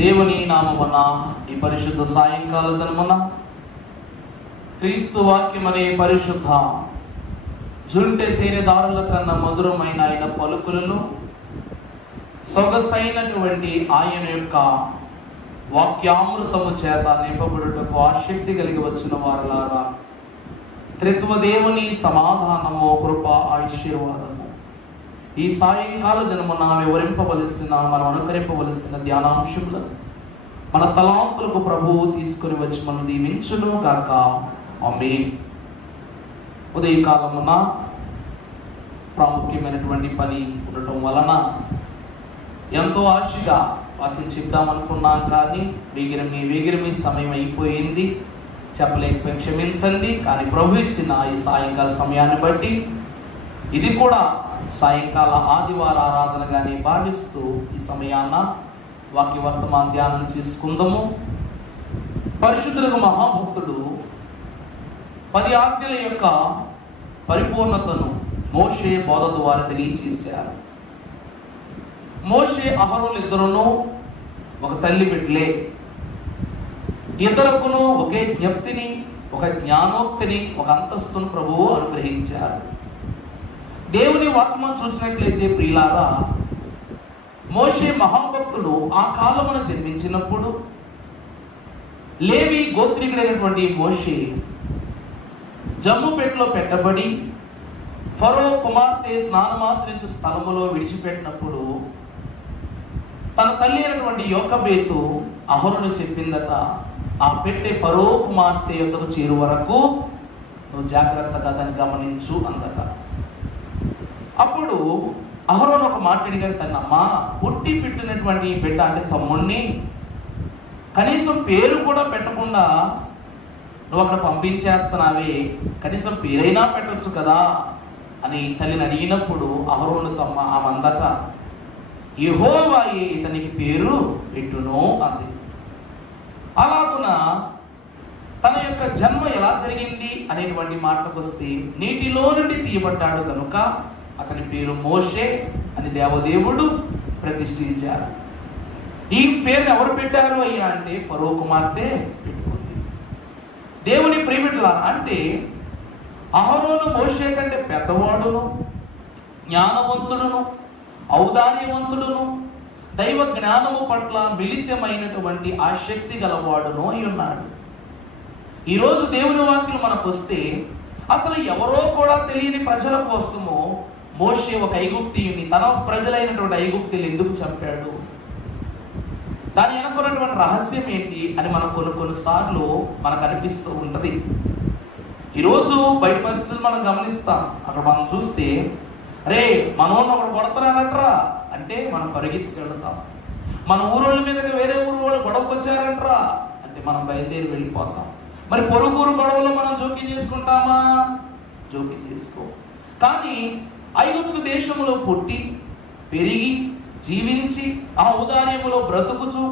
దేవుని నామమున ఈ పరిశుద్ధ సాయంకాల దినమున క్రీస్తు వాక్యమనే పరిశుద్ధ జుంటె తేనె దారుల కన్నా మధురమైన ఆయన పలుకులలో సొగసైనటువంటి ఆయన యొక్క వాక్యామృతము చేత నింపబడుటకు ఆసక్తి కలిగి వచ్చిన వారులారా, త్రిత్వ దేవుని సమాధానము, కృప, ఆశీర్వాదము ఈ సాయంకాల దినమున వివరింపవలసిన, మనం అనుకరింపవలసిన ధ్యానాంశములను మన తలాంతులకు ప్రభువు తీసుకుని వచ్చి మనం దీవించును గాక. ఆమేన్. ఉదయకాలమున ప్రాముఖ్యమైనటువంటి పని ఉండటం వలన ఎంతో ఆశగా వాక్యం చెప్దామనుకున్నాం, కానీ వేగిరమి సమయం అయిపోయింది, చెప్పలేకపోయి క్షమించండి. కానీ ప్రభు ఇచ్చిన ఈ సాయంకాల సమయాన్ని బట్టి ఇది కూడా సాయంకాల ఆదివార ఆరాధనగానే భావిస్తూ ఈ సమయాన్న వాక్య వర్తమాన ధ్యానం చేసుకుందాము. పరిశుద్ధులకు మహాభక్తుడు 10 ఆజ్ఞల యొక్క పరిపూర్ణతను మోషే బోధ ద్వారా తెలియచేశారు. మోషే అహరోను ఇద్దరును ఒక తల్లి బిడ్డలే. ఇద్దరుకును ఒకే జ్ఞప్తిని, ఒక జ్ఞానోక్తిని, ఒక అంతస్తును ప్రభువు అనుగ్రహించారు. దేవుని వాక్యం చూసినట్లయితే ప్రియులారా, మోషే మహాభక్తుడు ఆ కాలమున జన్మించినప్పుడు లేవి గోత్రీకుడైనటువంటి మోషే జమ్ముపేటలో పెట్టబడి ఫరో కుమార్తె స్నానమాచరించు స్థలములో విడిచిపెట్టినప్పుడు తన తల్లి అయినటువంటి యోకెబెతు అహరోను చెప్పిందట, ఆ పెట్టె ఫరో కుమార్తె యొద్దకు చేరు వరకు నువ్వు జాగ్రత్తగా దాన్ని గమనించు అందట. అప్పుడు అహరోను ఒక మాట అడిగాడు, తనమ్మా పుట్టి పెట్టినటువంటి బిడ్డ అంటే తమ్ముణ్ణి కనీసం పేరు కూడా పెట్టకుండా నువ్వు అక్కడ పంపించేస్తున్నావే, కనీసం పేరైనా పెట్టవచ్చు కదా అని తల్లిని అడిగినప్పుడు అహరోను తమ్మ ఆమందట, యెహోవాయే ఇతనికి పేరు పెట్టును అంది. అలాగున తన యొక్క జన్మ ఎలా జరిగింది అనేటువంటి మాటకు వస్తే, నీటిలో నుండి తీయబడ్డాడు కనుక అతని పేరు మోషే అని దేవదేవుడు ప్రతిష్ఠించారు. ఈ పేరు ఎవరు పెట్టారు అయ్యా అంటే ఫరో కుమార్తె పెట్టుకుంది. దేవుని ప్రియమిట్లారా, అంటే అహరోను మోషే కంటే పెద్దవాడును, జ్ఞానవంతుడును, ఔదార్యవంతుడును, దైవ జ్ఞానము పట్ల మిళితమైనటువంటి ఆసక్తి గలవాడును అయి ఉన్నాడు. ఈరోజు దేవుని వాక్యం మనకు వస్తే అసలు ఎవరో కూడా తెలియని ప్రజల కోసము మోషే ఒక ఐగుప్తీయుని, తన ప్రజలైనటువంటి ఐగుప్తీయులు ఎందుకు చంపాడు, దాని వెనుకున్నటువంటి రహస్యం ఏంటి అని మనకు కొన్నిసార్లు మనకు అనిపిస్తూ ఉంటది. ఈరోజు బయట పరిస్థితులు మనం గమనిస్తాం. అక్కడ మనం చూస్తే రే మనోళ్ళు ఒకడు కొడతారనట్రా అంటే మనం పరిగెత్తుకెళ్తాం. మన ఊరోళ్ళ మీదకి వేరే ఊరు వాళ్ళు గొడవకు వచ్చారంటరా అంటే మనం బయలుదేరి వెళ్ళిపోతాం. మరి పొరుగురు గొడవలో మనం జోక్యం చేసుకుంటామా? జోక్యం చేసుకో. కానీ ఐగుప్తు దేశంలో పుట్టి పెరిగి జీవించి ఆ ఔదార్యములో బ్రతుకుచు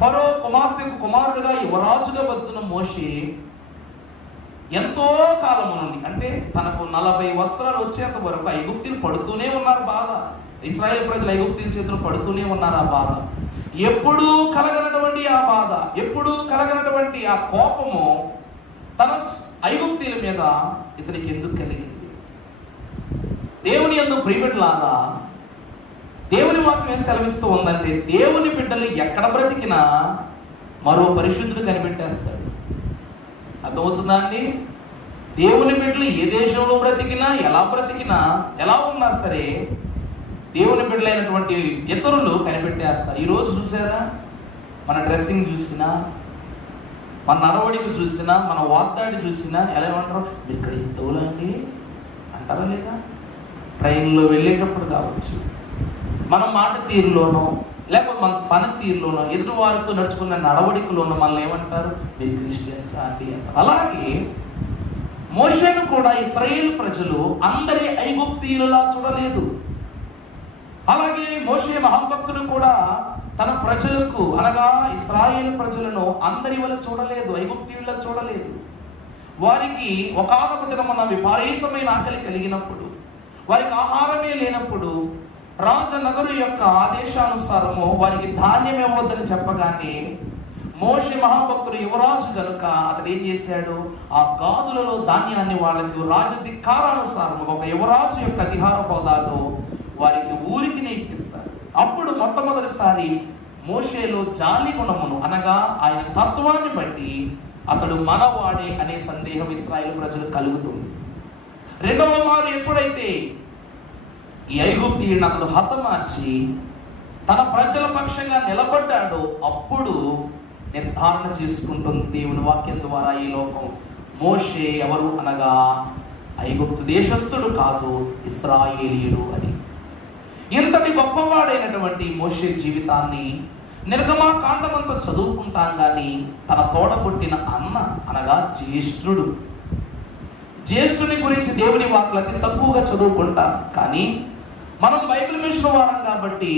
ఫరో కుమార్తెకు కుమారుడుగా యువరాజుగా బతుకున్న మోషే ఎంతో కాలము నుండి, అంటే తనకు 40 సంవత్సరాలు వచ్చేంత వరకు ఐగుప్తీయులు పడుతూనే ఉన్నారు బాధ. ఇశ్రాయేల్ ప్రజలు ఐగుప్తీయుల చేతులు పడుతూనే ఉన్నారు. ఆ బాధ ఎప్పుడూ కలగనటువంటి ఆ బాధ, ఎప్పుడూ కలగనటువంటి ఆ కోపము తన ఐగుప్తీయుల మీద ఇతనికి ఎందుకు కలిగింది? దేవుని యందు ప్రియబిడ్డలారా, దేవుని వాక్యం ఏం సెలవిస్తూ ఉందంటే, దేవుని బిడ్డలు ఎక్కడ బ్రతికినా మరో పరిశుద్ధుడు కనిపెట్టేస్తాడు. అర్థమవుతుందా అండి? దేవుని బిడ్డలు ఏ దేశంలో బ్రతికినా, ఎలా ఉన్నా సరే దేవుని బిడ్డలైనటువంటి ఇతరులు కనిపెట్టేస్తారు. ఈరోజు చూసారా, మన డ్రెస్సింగ్ చూసినా, మన నడవడికి చూసినా, మన వార్తాడి చూసినా ఎలా ఏమంటారు? మీరు క్రైస్తవులు అండి అంటారా లేదా? ట్రైన్లో వెళ్ళేటప్పుడు కావచ్చు, మన మాట తీరులోనో లేకపోతే మన పని తీరులోనో, ఎదుటి వారితో నడుచుకున్న నడవడికలోనో మనల్ని ఏమంటారు? మీరు క్రిస్టియన్స్ అండి అంటారు. అలాగే మోషేను కూడా ఇశ్రాయేలు ప్రజలు అందరి ఐగుప్తీయులలా చూడలేదు. అలాగే మోషే మహాభక్తుడు కూడా తన ప్రజలకు, అనగా ఇశ్రాయేలు ప్రజలను అందరి వల్ల చూడలేదు, ఐగుప్తీయుల చూడలేదు. వారికి ఒకానొక దినమున విపరీతమైన ఆకలి కలిగినప్పుడు, వారికి ఆహారమే లేనప్పుడు రాజనగరు యొక్క ఆదేశానుసారము వారికి ధాన్యం ఇవ్వద్దని చెప్పగానే మోషే మహాభక్తుడు యువరాజు కనుక అతడు ఏం చేశాడు, ఆ గాదులలో ధాన్యాన్ని వాళ్ళకి రాజధికారానుసారం ఒక యువరాజు యొక్క అధికార హోదాలో వారికి ఊరికి నేర్పిస్తారు. అప్పుడు మొట్టమొదటిసారి మోషేలో జాలి గుణమును అనగా ఆయన తత్వాన్ని బట్టి అతడు మనవాడే అనే సందేహం ఇశ్రాయేలు ప్రజలు కలుగుతుంది. రెండవ మారు ఎప్పుడైతే ఈ ఐగుప్తీయుడిని అతడు హతమార్చి తన ప్రజల పక్షంగా నిలబడ్డాడో అప్పుడు నిర్ధారణ చేసుకుంటుంది దేవుని వాక్యం ద్వారా ఈ లోకం, మోషే ఎవరు అనగా ఐగుప్తు దేశస్థుడు కాదు, ఇశ్రాయేలీయుడు అని. ఇంతటి గొప్పవాడైనటువంటి మోషే జీవితాన్ని నిర్గమాకాండమంతా చదువుకుంటాం కానీ తన తోడ పుట్టిన అన్న అనగా జ్యేష్ఠుని గురించి దేవుని వాక్లకి తక్కువగా చదువుకుంటాం. కానీ మనం బైబిల్ మిషన్ వారం కాబట్టి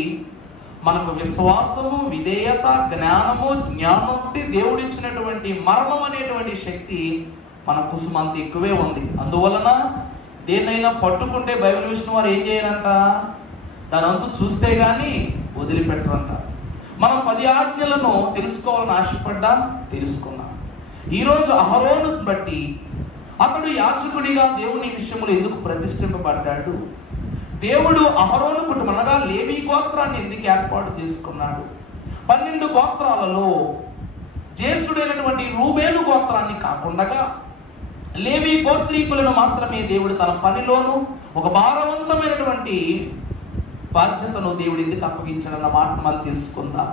మనకు విశ్వాసము, విధేయత, జ్ఞానము, జ్ఞానం దేవుడిచ్చినటువంటి మరణం అనేటువంటి శక్తి మన కుసుమంత ఎక్కువే ఉంది. అందువలన దేన్నైనా పట్టుకుంటే బైబిల్ మిషన్ వారు ఏం చేయాలంట, దాని అంతా చూస్తే గాని వదిలిపెట్టరంట. మనం 10 ఆజ్ఞలను తెలుసుకోవాలని ఆశపడ్డా తెలుసుకున్నాం. ఈరోజు అహరోను బట్టి అతడు యాజకుడిగా దేవుని విషయంలో ఎందుకు ప్రతిష్ఠింపబడ్డాడు, దేవుడు అహరోను కుటుంబం అనగా లేవీ గోత్రాన్ని ఎందుకు ఏర్పాటు చేసుకున్నాడు, 12 గోత్రాలలో జ్యేష్ఠుడైనటువంటి రూబేలు గోత్రాన్ని కాకుండా లేవీ గోత్రీకులను మాత్రమే దేవుడు తన పనిలోను ఒక భారవంతమైనటువంటి బాధ్యతను దేవుడు ఎందుకు అప్పగించాడన్న మాటను మనం తెలుసుకుందాం.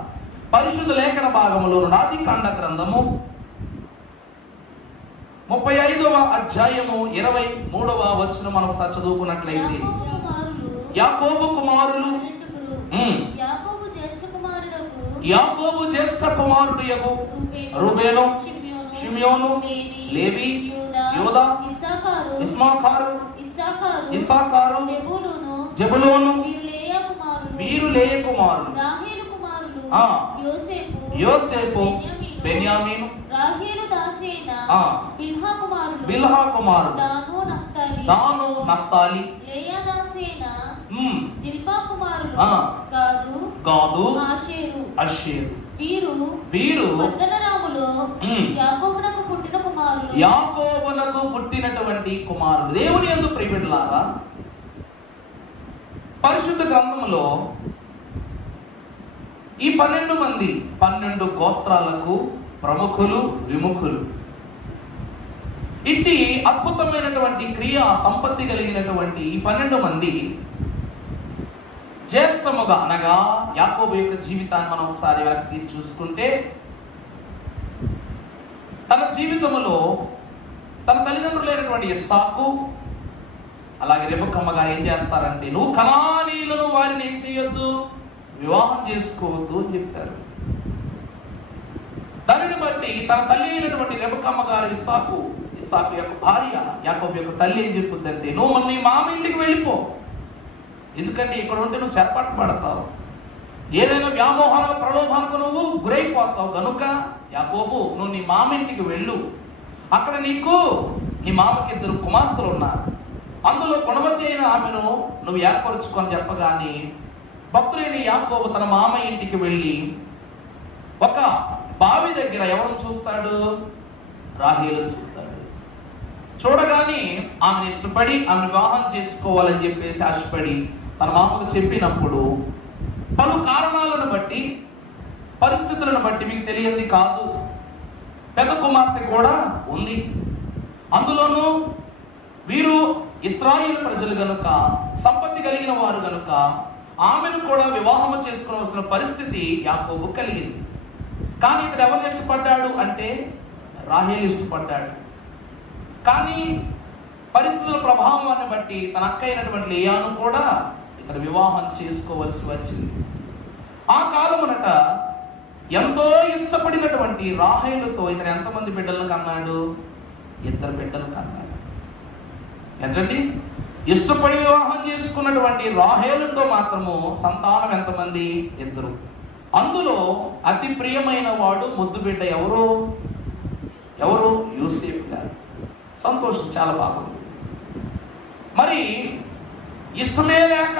పరిశుద్ధ లేఖన భాగంలో ఆదికాండ గ్రంథము 35వ అధ్యాయము 23వ వచనం మనం ఒకసారి చదువుకున్నట్లయితే, యాకోబు కుమారులు యాకోబు జ్యేష్ఠ కుమారుడు యగు రూబేను, షిమ్యోను, లేవి, యూదా, ఇస్సాకారు, జెబూలూను, వీరు లేయ కుమారులు, యోసేపు, బెన్యామీను, బిల్హా కుమారుడు, దాను, నఫ్తాలి, గాదు, అషేరు. వీరు యాకోబునకు పుట్టినటువంటి కుమారులు. దేవుని యందు ప్రియబిడ్డలారా, పరిశుద్ధ గ్రంథములో ఈ 12 మంది 12 గోత్రాలకు ప్రముఖులు, విముఖులు. ఇట్టి అద్భుతమైనటువంటి క్రియా సంపత్తి కలిగినటువంటి ఈ 12 మంది జ్యేష్ఠముగా అనగా యాకోబు యొక్క జీవితాన్ని మనం ఒకసారి వెనక్కి తీసి చూసుకుంటే, తన జీవితంలో తన తల్లిదండ్రులైనటువంటి ఇస్సాకు అలాగే రెబెక్కమ్మ గారు ఏం చేస్తారంటే, నువ్వు కనానీయులను వారిని ఏం చేయొద్దు, వివాహం చేసుకోవద్దు అని చెప్తారు. దానిని బట్టి తన తల్లి అయినటువంటి రెబెక్కమ్మ గారు ఇస్సాకు యొక్క భార్య యాకోబు యొక్క తల్లి ఏం చెప్పుద్దంటే, నువ్వు నీ మామ ఇంటికి వెళ్ళిపో, ఎందుకంటే ఇక్కడ ఉంటే నువ్వు చెరపాటు పడతావు, ఏదైనా వ్యామోహన ప్రలోభానికి నువ్వు గురైపోతావు కనుక యాకోబు నువ్వు నీ మామ ఇంటికి వెళ్ళు, అక్కడ నీకు నీ మామకి 2 కుమార్తెలు ఉన్నారు, అందులో గుణవతి అయిన ఆమెను నువ్వు ఏర్పరచుకొని చెప్పగానే భక్తులైన యాకోబు తన మామ ఇంటికి వెళ్ళి ఒక బావి దగ్గర ఎవరిని చూస్తాడు, రాహేలును చూస్తాడు. చూడగానే ఆమెను ఇష్టపడి ఆమెను వివాహం చేసుకోవాలని చెప్పేసి ఆశపడి తన మామకు చెప్పినప్పుడు పలు కారణాలను బట్టి, పరిస్థితులను బట్టి, మీకు తెలియంది కాదు, పెద్ద కుమార్తె కూడా ఉంది, అందులోనూ వీరు ఇశ్రాయేలు ప్రజలు గనుక, సంపత్తి కలిగిన వారు గనుక ఆమెను కూడా వివాహం చేసుకోవాల్సిన పరిస్థితి యాకోబు కలిగింది. కానీ ఇతడు ఎవరిని ఇష్టపడ్డాడు అంటే రాహేలు ఇష్టపడ్డాడు. కానీ పరిస్థితుల ప్రభావాన్ని బట్టి తన అక్క అయినటువంటి లేయాను కూడా ఇతడు వివాహం చేసుకోవలసి వచ్చింది. ఆ కాలమునట ఎంతో ఇష్టపడినటువంటి రాహేలుతో ఇతను ఎంతమంది బిడ్డలను కన్నాడు, 2 బిడ్డలు కన్నాడు. ఏంటండి, ఇష్టపడి వివాహం చేసుకున్నటువంటి రాహేలుతో మాత్రము సంతానం ఎంతమంది, 2. అందులో అతి ప్రియమైన వాడు ముద్దు బిడ్డ ఎవరు యోసేపు గారు. సంతోషం, చాలా బాగుంది. మరి ఇష్టమే లేక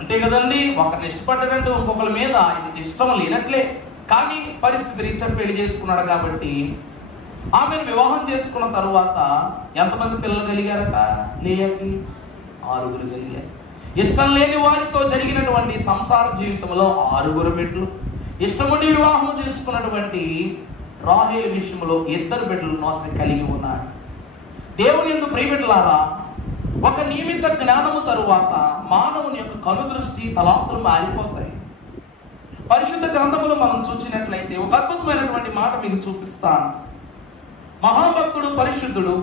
అంతే కదండి. ఒకరిని ఇష్టపడ్డాడంటే ఇంకొకరి మీద ఇష్టం లేనట్లే. కానీ పరిస్థితి రీత్యా పెళ్లి చేసుకున్నాడు కాబట్టి ఆమెను వివాహం చేసుకున్న తరువాత ఎంతమంది పిల్లలు కలిగారట? లేయాకి 6 కలిగారు. ఇష్టం లేని వారితో జరిగినటువంటి సంసార జీవితంలో 6 బిడ్డలు, ఇష్టముండి వివాహం చేసుకున్నటువంటి రాహేలు విషయంలో 2 బిడ్డలు మాత్రం కలిగి ఉన్నాడు. దేవుని యందు ప్రియబిడ్డలారా, ఒక నియమిత జ్ఞానము తరువాత మానవుని యొక్క కనుదృష్టి తలాంతులు మారిపోతాయి. పరిశుద్ధ గ్రంథములు మనం చూసినట్లయితే ఒక అద్భుతమైనటువంటి మాట మీకు చూపిస్తాను. మహాభక్తుడు పరిశుద్ధుడు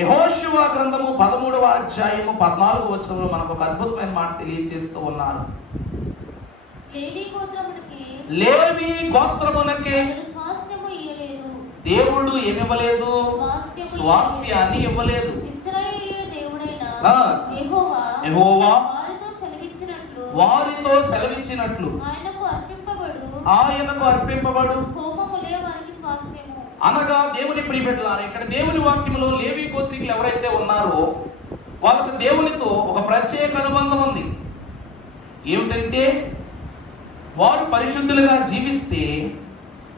యెహోషువ గ్రంథము 13వ అధ్యాయము 14వ వచనంలో మనకు ఒక అద్భుతమైన మాట తెలియజేస్తూ ఉన్నారు. లేవి గోత్రమునకే దేవుడు ఏమివ్వలేదు? స్వాస్థ్యాన్ని ఇవ్వలేదు. యెహోవా వారితో సెలవిచ్చినట్లు ఆయనకు అర్పింపబడు అనగా దేవుని ప్రియబిడ్డలారా, ఇక్కడ దేవుని వాక్యములో లేవి గోత్రికులు ఎవరైతే ఉన్నారో వాళ్ళకి దేవునితో ఒక ప్రత్యేక అనుబంధం ఉంది. ఏమిటంటే వారు పరిశుద్ధులుగా జీవిస్తే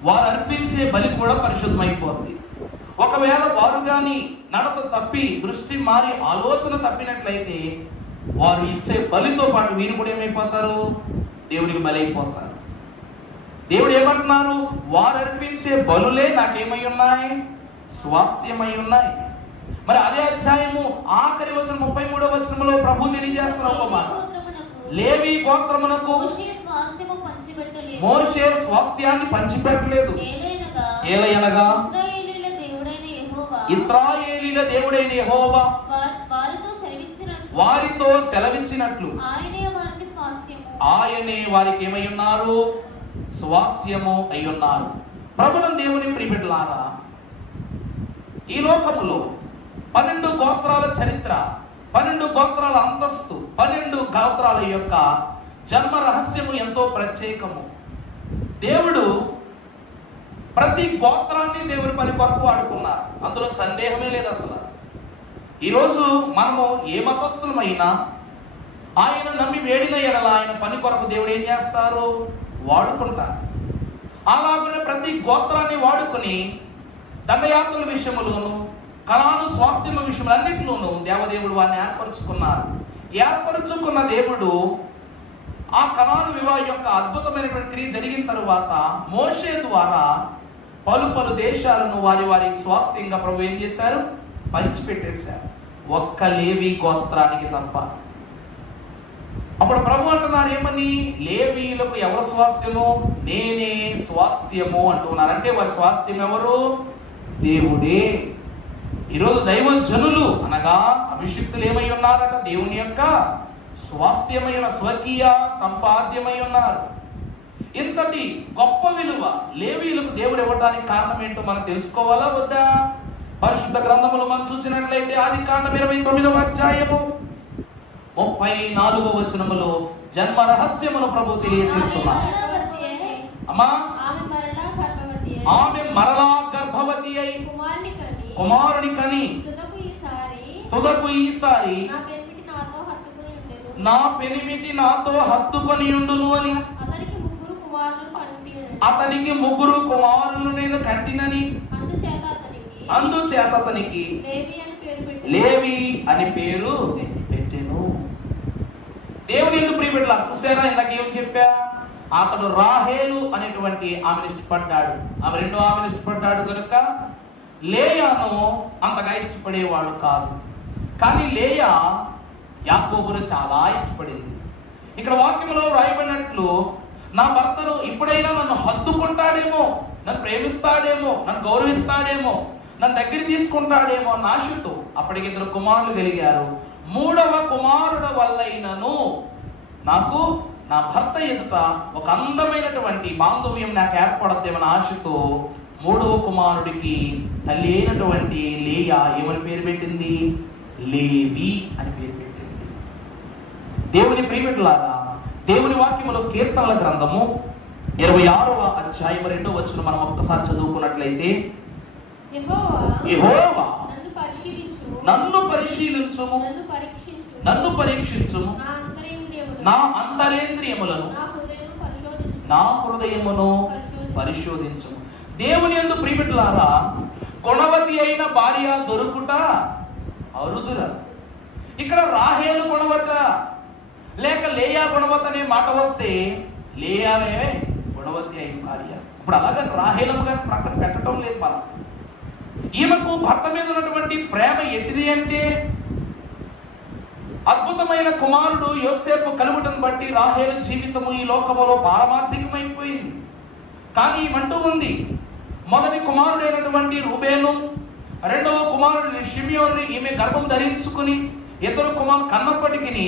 వారు అర్పించే బలి కూడా పరిశుద్ధమైపోద్ది. ఒకవేళ వారు కానీ నడత తప్పి దృష్టి మారి ఆలోచన తప్పినట్లయితే వారు ఇచ్చే బలితో పాటు వీరు కూడా ఏమైపోతారు? దేవునికి బలి అయిపోతారు. దేవుడు ఏమంటున్నారు? వారు అర్పించే బలులే నాకేమై ఉన్నాయి? స్వాస్థ్యమై ఉన్నాయి. మరి అదే అధ్యాయము ఆఖరి వచనం 33వ వచనంలో ప్రభు తెలియజేస్తున్న ఒక మాట, లేవి గోత్రమునకు మోషే స్వాస్థ్యాన్ని పంచిపెట్టలేదు. ఏలయనగా ఇశ్రాయేలీల దేవుడైన యెహోవా వారితో సెలవిచ్చినట్లు ఆయనే వారికి ఏమై ఉన్నారు? స్వాస్థ్యము అయి ఉన్నారు. ప్రభువునందు దేవుని ప్రియబిడ్డలారా, ఈ లోకములో 12 గోత్రాల చరిత్ర, 12 గోత్రాల అంతస్తు, 12 గోత్రాల యొక్క జన్మ రహస్యము ఎంతో ప్రత్యేకము. దేవుడు ప్రతి గోత్రాన్ని దేవుని పని కొరకు వాడుకున్నారు. అందులో సందేహమే లేదు అసలు. ఈరోజు మనము ఏ మతస్థులమైనా ఆయన నమ్మి వేడిన ఎడల ఆయన పని కొరకు దేవుడు ఏం చేస్తారు? వాడుకుంటారు. అలాగే ప్రతి గోత్రాన్ని వాడుకొని దండయాత్రల విషయంలోను కనాను స్వాస్థ్యం విషయంలో అన్నింటిలోనూ దేవదేవుడు వారిని ఏర్పరచుకున్నారు. ఏర్పరచుకున్న దేవుడు ఆ కనాను వివాహం యొక్క అద్భుతమైనటువంటి క్రియ జరిగిన తరువాత మోషే ద్వారా పలు దేశాలను వారి స్వాస్థ్యంగా ప్రభు ఏం చేశారు? పంచిపెట్టేశారు, ఒక్క లేవి గోత్రానికి తప్ప. అప్పుడు ప్రభు అంటున్నారు ఏమని? లేవీయులకు ఎవరు స్వాస్థ్యము? నేనే స్వాస్థ్యము అంటున్నారు. అంటే వారి స్వాస్థ్యం ఎవరు? దేవుడే. ఈరోజు దైవజనులు అనగా అభిషిక్తులు ఏమై ఉన్నారట? దేవుని యొక్క స్వాస్థ్యమైన స్వర్గీయ సంపాద్యమై ఉన్నారు. ఇంతటి గొప్ప విలువ లేవీయులకు దేవుడు ఇవ్వడానికి కారణం ఏంటో మనం తెలుసుకోవాలా వద్దా? పరిశుద్ధ గ్రంథములు మనం చూసినట్లయితే ఆదికాండం 29వ అధ్యాయము 34వ వచనములో జన్మ రహస్యమును ప్రభు తెలియజేస్తున్నారు. అమ్మా, ఆమె మరలా గర్భవతి అయి కుమారుని కని తుదకు ఈసారి నా పెనిమిటి నాతో హత్తుకొని ఉండును అని అతనికి 3 కుమారులను నేను కంటినని అందుచేత అతనికి లేవి అని పేరు పెట్టెను. దేవుని యందు ప్రియబిడ్డలా, చూసారా ఇందాక ఏం చెప్పా? అతడు రాహేలు అనేటువంటి ఆమెను ఇష్టపడ్డాడు. ఆమె రెండో ఆమెను ఇష్టపడ్డాడు కనుక లేయాను అంతగా ఇష్టపడేవాడు కాదు. కానీ లేయా యాకోబును చాలా ఇష్టపడింది. ఇక్కడ వాక్యంలో రాయబడినట్లు నా భర్తను ఇప్పుడైనా నన్ను హత్తుకుంటాడేమో, నన్ను ప్రేమిస్తాడేమో, నన్ను గౌరవిస్తాడేమో, నన్ను దగ్గర తీసుకుంటాడేమో అన్న ఆశతో అప్పటికి 2 కుమారులు కలిగారు. 3వ కుమారుడు వల్లైనను నాకు నా భర్త ఎదుట ఒక అందమైనటువంటి బాంధవ్యం నాకు ఏర్పడద్దేమన్న ఆశతో 3వ కుమారుడికి తల్లి అయినటువంటి లేయా ఏమని పేరు పెట్టింది? లేవి అని పేరు పెట్టింది. దేవుని ప్రియబిడ్డలారా, దేవుని వాక్యములో కీర్తనల గ్రంథము 26వ అధ్యాయం 2వ వచనం మనం ఒక్కసారి చదువుకున్నట్లయితే, యెహోవా నన్ను పరిశీలించుము, నన్ను పరీక్షించుము, నా అంతరేంద్రియములను నా హృదయమును పరిశోధించుము. దేవుని యందు ప్రియబిడ్డలారా, గుణవతి అయిన భార్య దొరుకుట అరుదురా. ఇక్కడ రాహేలు గుణవత లేక లేయా గుణవత అనే మాట వస్తే లేయానే గుణవతి అయిన భార్య. ఇప్పుడు అలాగే రాహేలమ్మ గారిని ప్రక్కన పెట్టడం లేదు. మనం ఈమెకు భర్త మీద ఉన్నటువంటి ప్రేమ ఎట్టిది అంటే, అద్భుతమైన కుమారుడు యోసేపు కలుగుటను బట్టి రాహేలు జీవితము ఈ లోకములో పారమార్థికమైపోయింది. కానీ ఈమంటూ ఉంది, మొదటి కుమారుడైనటువంటి రూబేను, రెండవ కుమారుడు షిమియోను ఈమె గర్భం ధరించుకుని ఇద్దరు కుమారులు కన్నప్పటికీ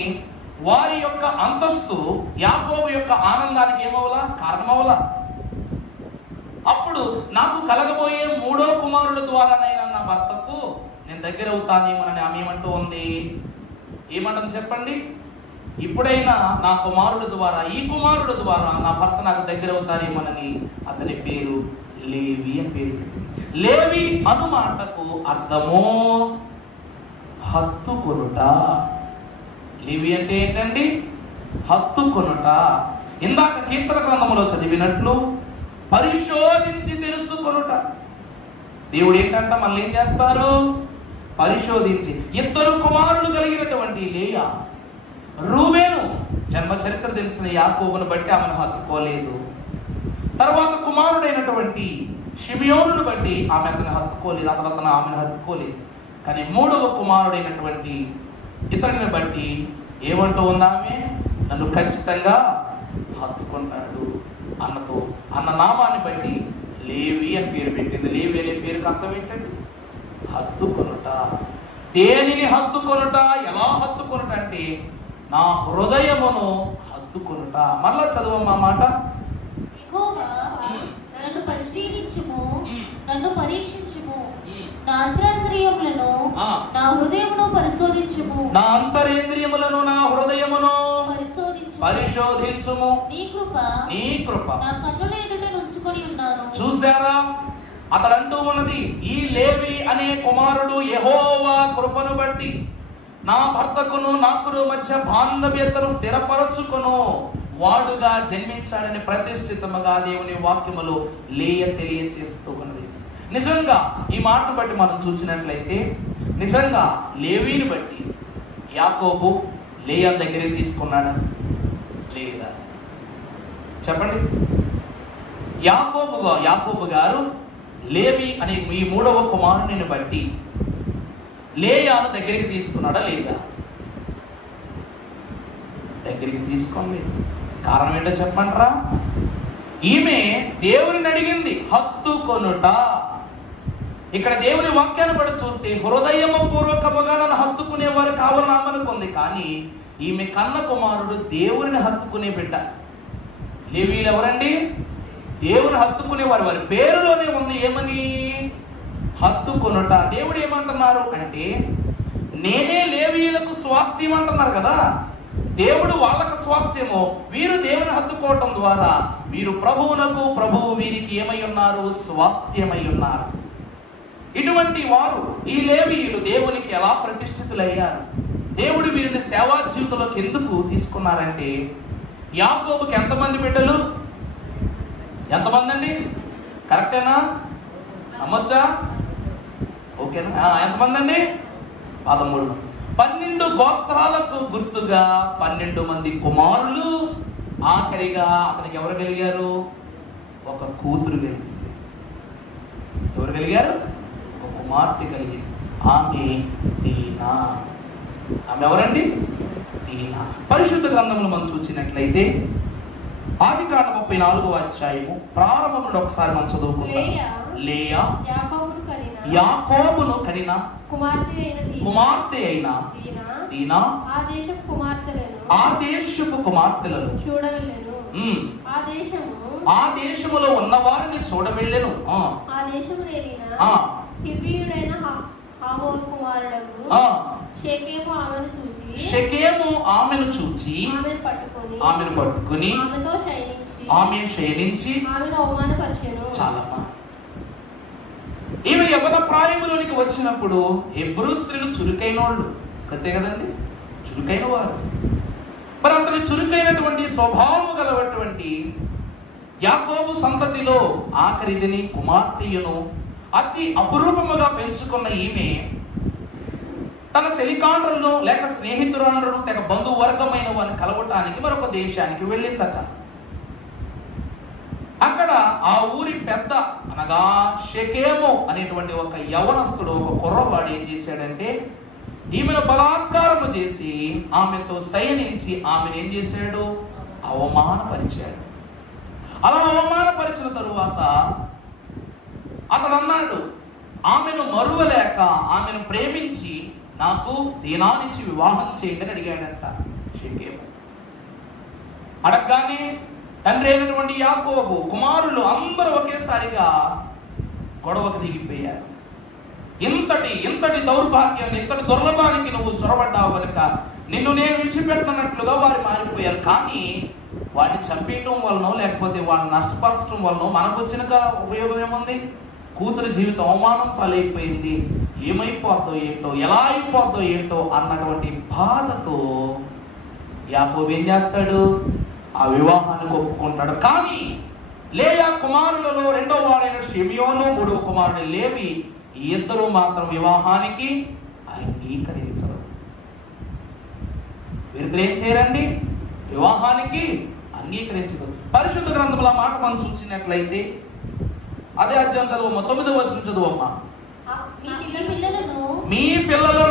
వారి యొక్క అంతస్తు యాకోబు యొక్క ఆనందానికి ఏమవులా కారణమవులా. అప్పుడు నాకు కలగబోయే మూడో కుమారుడు ద్వారానైనా నా భర్తకు నేను దగ్గర అవుతానేమోనని ఆమె ఏమంటూ ఉంది. ఏమంటుంది చెప్పండి? ఇప్పుడైనా నా కుమారుడు ద్వారా, ఈ కుమారుడు ద్వారా నా భర్త నాకు దగ్గర అవుతారేమోనని అతని పేరు లేవి అని పేరు పెట్టింది. లేవి అను మాటకు అర్థము హత్తుకొనుట. లేవి అంటే ఏంటండి? హత్తుకొనుట. ఇందాక కీర్తన గ్రంథంలో చదివినట్లు పరిశోధించి తెలుసుకొనుట. దేవుడు ఏంటంట మళ్ళీ ఏం చేస్తారు? పరిశోధించి. ఇద్దరు కుమారులు కలిగినటువంటి లేయా, రూబేను జన్మ చరిత్ర తెలిసిన యాకోబును బట్టి ఆమెను హత్తుకోలేదు. తర్వాత కుమారుడైనటువంటి షిమియోనును బట్టి ఆమె అతను హత్తుకోలేదు, అతను ఆమెను హత్తుకోలేదు. కానీ మూడవ కుమారుడైనటువంటి ఇతరుని బట్టి ఏమంటూ ఉందా ఆమె? నన్ను ఖచ్చితంగా హత్తుకుంటాడు అన్నతో, అన్న నామాన్ని బట్టి లేవి అని పేరు పెట్టింది. లేవి అనే పేరుకి అర్థం ఏంటండి? హత్తుకొనుట. దేనిని హత్తుకొనుట? ఎలా హత్తుకొనుట అంటే నా హృదయమును హత్తుకొనుట. మళ్ళా చదవమ్మా మాట. నన్ను పరిశీలించుము, నన్ను పరీక్షించుము, నా అంతరేంద్రియములను నా హృదయమును పరిశోధించుము. నా అంతరేంద్రియములను నా హృదయమును పరిశోధించుము. నీ కృప నా కన్నుల ఎదుట ఉంచుకొని ఉన్నాను. చూసారా? అతడు అంటూ ఉన్నది, ఈ లేవి అనే కుమారుడు యెహోవా కృపను బట్టి నా భర్తకును నాకును మధ్య బాంధవ్యతను స్థిరపరచుకును వాడుగా జన్మించాడని ప్రతిష్ఠితముగా దేవుని వాక్యములో లేయ తెలియచేస్తూ ఉన్నది. నిజంగా ఈ మాటను బట్టి మనం చూసినట్లయితే నిజంగా లేవీని బట్టి యాకోబు లేయా దగ్గరికి తీసుకున్నాడా లేదా? చెప్పండి. యాకోబు గారు లేవి అనే ఈ మూడవ కుమారుని బట్టి లేయాను దగ్గరికి తీసుకున్నాడా లేదా? దగ్గరికి తీసుకోలేదు. కారణం ఏంటో చెప్పంటారా? ఈమె దేవుని అడిగింది హత్తుకొనుట. ఇక్కడ దేవుని వాక్యాన్ని బట్టి చూస్తే హృదయము పూర్వకముగా నన్ను హత్తుకునేవారు కావాలనుకుంది. కానీ ఈమె కన్న కుమారుడు దేవుని హత్తుకునే బిడ్డ. లేవీలు ఎవరండి? దేవుని హత్తుకునేవారు. వారి పేరులోనే ఉంది ఏమని? హత్తుకొనుట. దేవుడు ఏమంటున్నారు అంటే నేనే లేవీయులకు స్వాస్థ్యం అంటున్నారు కదా. దేవుడు వాళ్ళకు స్వాస్థ్యము, వీరు దేవుని హత్తుకోవటం ద్వారా వీరు ప్రభువు వీరికి ఏమై ఉన్నారు? స్వాస్థ్యమై ఉన్నారు. ఇటువంటి వారు ఈ లేవీయులు దేవునికి ఎలా ప్రతిష్ఠితులయ్యారు? దేవుడు వీరిని సేవా జీవితంలోకి ఎందుకు తీసుకున్నారంటే యాకోబుకి ఎంతమంది బిడ్డలు? ఎంతమంది అండి? కరెక్టేనా? నమ్మొచ్చా? ఓకేనా? ఎంతమంది అండి? 13. 12 గోత్రాలకు గుర్తుగా 12 మంది కుమారులు. ఆఖరిగా అతనికి ఎవరు కలిగారు? ఒక కూతురు కలిగింది. ఎవరు కలిగారు? ఒక కుమార్తె కలిగింది. ఆమె దీనా. ఆమె ఎవరండి? దీనా. పరిశుద్ధ గ్రంథంలో మనం చూసినట్లయితే ఆదికాండం 34వ అధ్యాయము ప్రారంభం నుండి ఒకసారి మనం చదువుకుందాం. లేయా యాకోబును కనిన కుమార్తె అయిన దీనా ఆ దేశపు కుమార్తెలను చూడవెళ్ళెను. ఆ దేశములో ఉన్న వారిని చూడవెళ్ళెను. ఆ దేశము నేలిన హివ్వీయుడైన హమోరు కుమారుడగు షెకెము ఆమెను చూచి ఆమెను పట్టుకొని ఆమె శయనించి ఆమెను అవమానపరిచెను. చాలమ్మా. ఈమె యవ్వన ప్రాయములోనికి వచ్చినప్పుడు హెబ్రూ స్త్రీలు చురుకైన వాళ్ళు, అంతే కదండి, చురుకైన వారు. మరి అంతటి చురుకైనటువంటి స్వభావము గలటువంటి యాకోబు సంతతిలో ఆఖరిదిని కుమార్తెయును అతి అపురూపముగా పెంచుకున్న ఈమె తన చెలికాండ్రులను లేక స్నేహితురాండ్రులను తెగ బంధువర్గమైన వారిని కలవటానికి మరొక దేశానికి వెళ్ళిందట. అక్కడ ఆ ఊరి పెద్ద అనగా షెకెము అనేటువంటి ఒక యవనస్తుడు, ఒక కుర్రవాడు ఏం చేశాడంటే ఈమెను బలాత్కారము చేసి ఆమెతో శయనించి ఆమెను ఏం చేశాడు? అవమానపరిచాడు. అలా అవమానపరిచిన తరువాత అతడు అన్నాడు, ఆమెను మరువలేక ఆమెను ప్రేమించి నాకు దీనానిచ్చి వివాహం చేయండి అని అడిగాడంట షెకెము. అడగగానే తండ్రి అయినటువంటి యాకోబు కుమారులు అందరూ ఒకేసారిగా గొడవకు దిగిపోయారు. ఇంతటి దౌర్భాగ్యం, ఇంతటి దుర్లభానికి నువ్వు చొరబడ్డావు కనుక నిన్ను నేను విడిచిపెట్టినట్లుగా వారు మారిపోయారు. కానీ వాడిని చంపేయటం వలన లేకపోతే వాడిని నష్టపరచడం వలన మనకు వచ్చిన ఉపయోగం ఏముంది? కూతురు జీవితం అవమానం పాలైపోయింది, ఏమైపోద్దో ఏంటో, ఎలా అయిపోద్దో ఏంటో అన్నటువంటి బాధతో యాకోబు ఏం చేస్తాడు? ఆ వివాహానికి ఒప్పుకుంటాడు. కానీ లేయా కుమారులలో రెండో వాడైన షిమియోను, మూడవ కుమారుడు లేవి, ఈ ఇద్దరు మాత్రం వివాహానికి అంగీకరించరు. వీరిద్దరు ఏం చేయరండి? వివాహానికి అంగీకరించదు. పరిశుద్ధ గ్రంథంలో మాట మనం చూసినట్లయితే అదే అధ్యాయం చదువమ్మా, 9వ వచనం చదువమ్మా. మీ పిల్లలను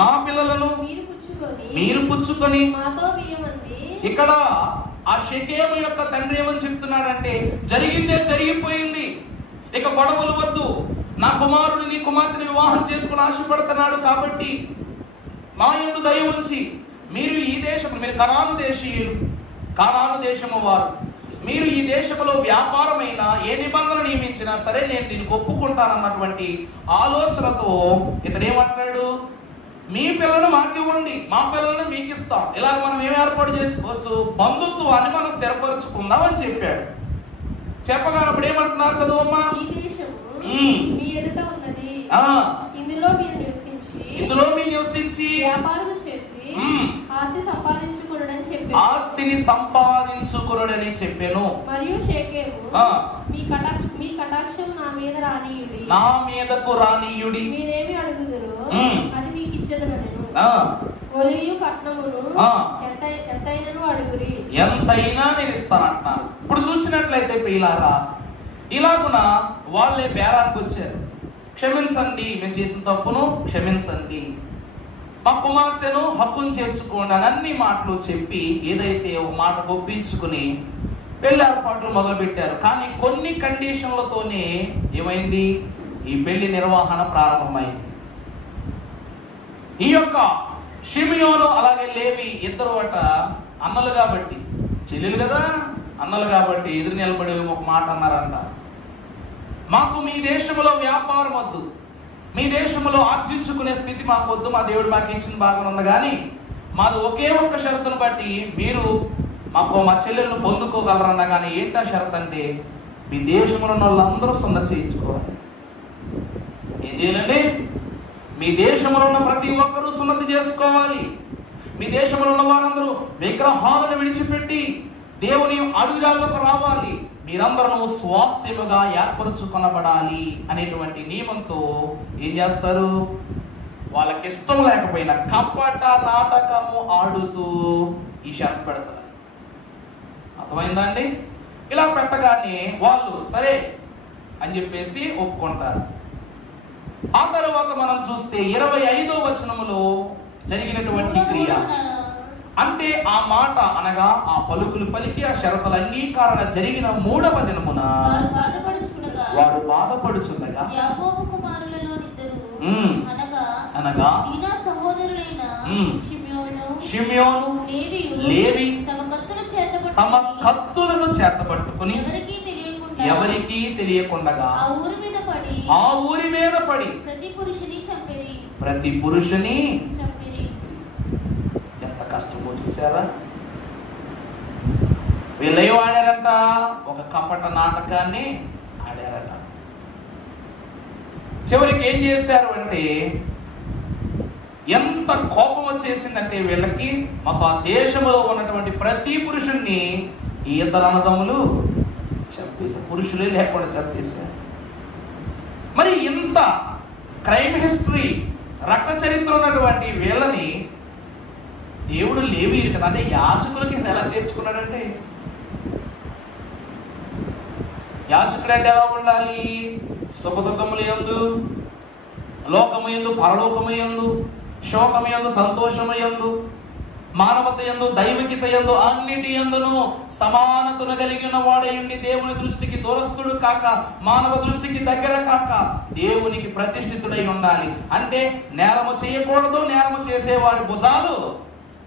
మా పిల్లలను మీరు పుచ్చుకొని. ఇక్కడ ఆ షెకెము యొక్క తండ్రి ఏమని చెప్తున్నాడంటే, జరిగిందే జరిగిపోయింది, ఇక గొడవలు వద్దు, నా కుమారుడు నీ కుమార్తెని వివాహం చేసుకుని ఆశపడుతున్నాడు కాబట్టి మా యందు దయ ఉంచి మీరు ఈ దేశం, మీరు కనాను దేశీయులు, కనాను దేశము వారు, మీరు ఈ దేశంలో వ్యాపారమైన ఏ నిబంధన నియమించినా సరే నేను దీనికి ఒప్పుకుంటానన్నటువంటి ఆలోచనతో ఇతను ఏమంటాడు? మీ పిల్లలు మాకు ఇవ్వండి, మా పిల్లలను మీకు ఇస్తాం, ఇలా మనం ఏం ఏర్పాటు చేసుకోవచ్చు, బంధుత్వాన్ని మనం స్థిరపరచుకుందాం అని చెప్పాడు. చెప్పగానప్పుడు ఏమంటున్నారు చదువమ్మా? మీ ఎదుట ఉన్నది, ఇందులో మీరు నివసించి వ్యాపారం చేసి ఆస్తిని సంపాదించుకొనుడని చెప్పాను. మరియు షెకెము మీ కటాక్షం నా మీద రానీయుడి, నా మీదకు రానీయుడి, మీరేమి అడుగుదురు అది మీకు ఇచ్చేదనను. ఒలియు కట్నమును ఎంతైనను అడుగురి, ఎంతైనా నేను ఇస్తానంటున్నారు. ఇప్పుడు చూసినట్లయితే ప్రియులారా, ఇలాగున వాళ్ళే బేరానికి వచ్చారు. క్షమించండి, మేము చేసిన తప్పును క్షమించండి, మా కుమార్తెను హక్కును చేర్చుకోండి అని అన్ని మాటలు చెప్పి ఏదైతే ఒక మాట ఒప్పించుకుని పెళ్లి ఏర్పాట్లు మొదలు పెట్టారు. కానీ కొన్ని కండిషన్లతోనే ఏమైంది? ఈ పెళ్లి నిర్వహణ ప్రారంభమైంది. ఈ యొక్క షిమియోను అలాగే లేవి ఇద్దరు అట అన్నలు కాబట్టి, చెల్లెలు కదా, అన్నలు కాబట్టి ఎదురు నిలబడి ఒక మాట అన్నారంట, మాకు మీ దేశంలో వ్యాపారం వద్దు, మీ దేశంలో ఆర్జించుకునే స్థితి మాకు వద్దు, మా దేవుడు మాకు ఇచ్చిన భాగం ఉంది, కానీ మాది ఒకే ఒక్క షరతును బట్టి మీరు మాకు మా చెల్లెలను పొందుకోగలరన్నా. కానీ ఏంటా షరత్ అంటే, మీ దేశంలో ఉన్న వాళ్ళందరూ సున్నతి చేయించుకోవాలి. ఏం చేయాలండి? మీ దేశంలో ఉన్న ప్రతి ఒక్కరూ సున్నతి చేసుకోవాలి. మీ దేశంలో ఉన్న వారందరూ విగ్రహాలను విడిచిపెట్టి దేవుని అడుగుజాడలకు రావాలి. మీరందరూ స్వాస్యముగా ఏర్పరచుకొనబడాలి అనేటువంటి నియమంతో ఏం చేస్తారు? వాళ్ళకి ఇష్టం లేకపోయినా కపట నాటకము ఆడుతూ ఈ షరతు పెడతారు. అర్థమైందా అండి? ఇలా పెట్టగానే వాళ్ళు సరే అని చెప్పేసి ఒప్పుకుంటారు. ఆ తర్వాత మనం చూస్తే 25వ వచనములో జరిగినటువంటి క్రియ అంటే, ఆ మాట అనగా ఆ పలుకులు పలికి ఆ షరతుల అంగీకారణ జరిగిన 3వ దినమున వారు బాధపడుచుండగా అనగా షిమ్యోను లేవి తమ కత్తులను చేతపట్టుకుని ఎవరికీ తెలియకుండా ఆ ఊరి మీద పడి ప్రతి పురుషుని ఎంత కష్టమో చూసారా? వీళ్ళేం ఆడారంట? ఒక కపట నాటకాన్ని ఆడారట. చివరికి ఏం చేశారు అంటే, ఎంత కోపం వచ్చేసిందంటే వీళ్ళకి మొత్తం ఆ దేశంలో ఉన్నటువంటి ప్రతి పురుషుణ్ణి ఈ ఇద్దరు అన్నదమ్ములు చంపేశారు. పురుషులే లేకుండా చంపేశారు. మరి ఇంత క్రైమ్ హిస్టరీ, రక్త చరిత్ర ఉన్నటువంటి వీళ్ళని దేవుడు లేవీయులు కదా అంటే యాజకులకి ఎలా చేర్చుకున్నాడంటే, యాజకుడు అంటే ఎలా ఉండాలి? సుఖదుఖములు యందు, లోకము యందు, పరలోకము యందు, శోకము యందు, సంతోషము యందు, మానవత యందు, దైవికత యందు, అన్నిటి యందును సమానతను కలిగిన వాడయుండి దేవుని దృష్టికి దూరస్తుడు కాక, మానవ దృష్టికి దగ్గర కాక, దేవునికి ప్రతిష్ఠితుడై ఉండాలి. అంటే నేరము చేయకూడదు, నేరము చేసేవాడి భుజాలు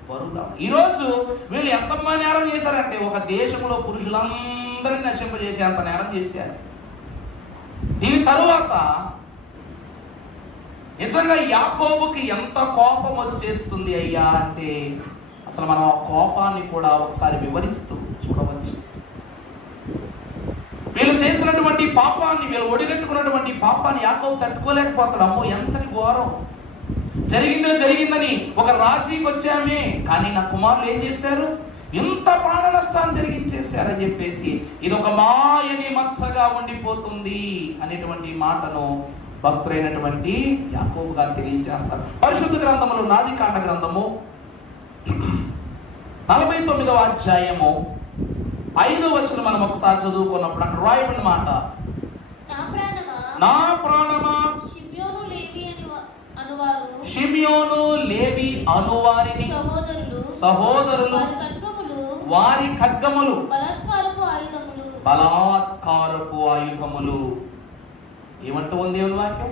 బరువుగా. ఈరోజు వీళ్ళు ఎంతమ్మా నేరం చేశారంటే ఒక దేశంలో పురుషులందరినీ నశింపజేసే అంత నేరం చేశారు. దీని తరువాత నిజంగా యాకోబుకి ఎంత కోపం వచ్చేస్తుంది అయ్యా అంటే అసలు మనం ఆ కోపాన్ని కూడా ఒకసారి వివరిస్తూ చూడవచ్చు. వీళ్ళు చేసినటువంటి పాపాన్ని, వీళ్ళు ఒడిగట్టుకున్నటువంటి పాపాన్ని యాకోబు తట్టుకోలేకపోతాడు. అమ్మో ఎంతటి ఘోరం జరిగిందని ఒక రాజీకి వచ్చామే, కానీ నా కుమారులు ఏం చేశారు? ఇంత ప్రాణ నష్టాన్ని జరిగించేశారని చెప్పేసి ఇది ఒక మాయని మచ్చగా ఉండిపోతుంది అనేటువంటి మాటను భక్తులైనటువంటి యాకోబు గారు తెలియజేస్తారు. పరిశుద్ధ గ్రంథములు ఆదికాండ గ్రంథము 49వ అధ్యాయము 5వ వచనం మనం ఒకసారి చదువుకున్నప్పుడు అక్కడ రాయబడిన మాట, నా ప్రాణమా షిమ్యోను లేవి అనువారిని సహోదరులు వారి ఖడ్గములు బలాత్కారపు ఆయుధములు. ఏమంటూ ఉంది దేవుని వాక్యం?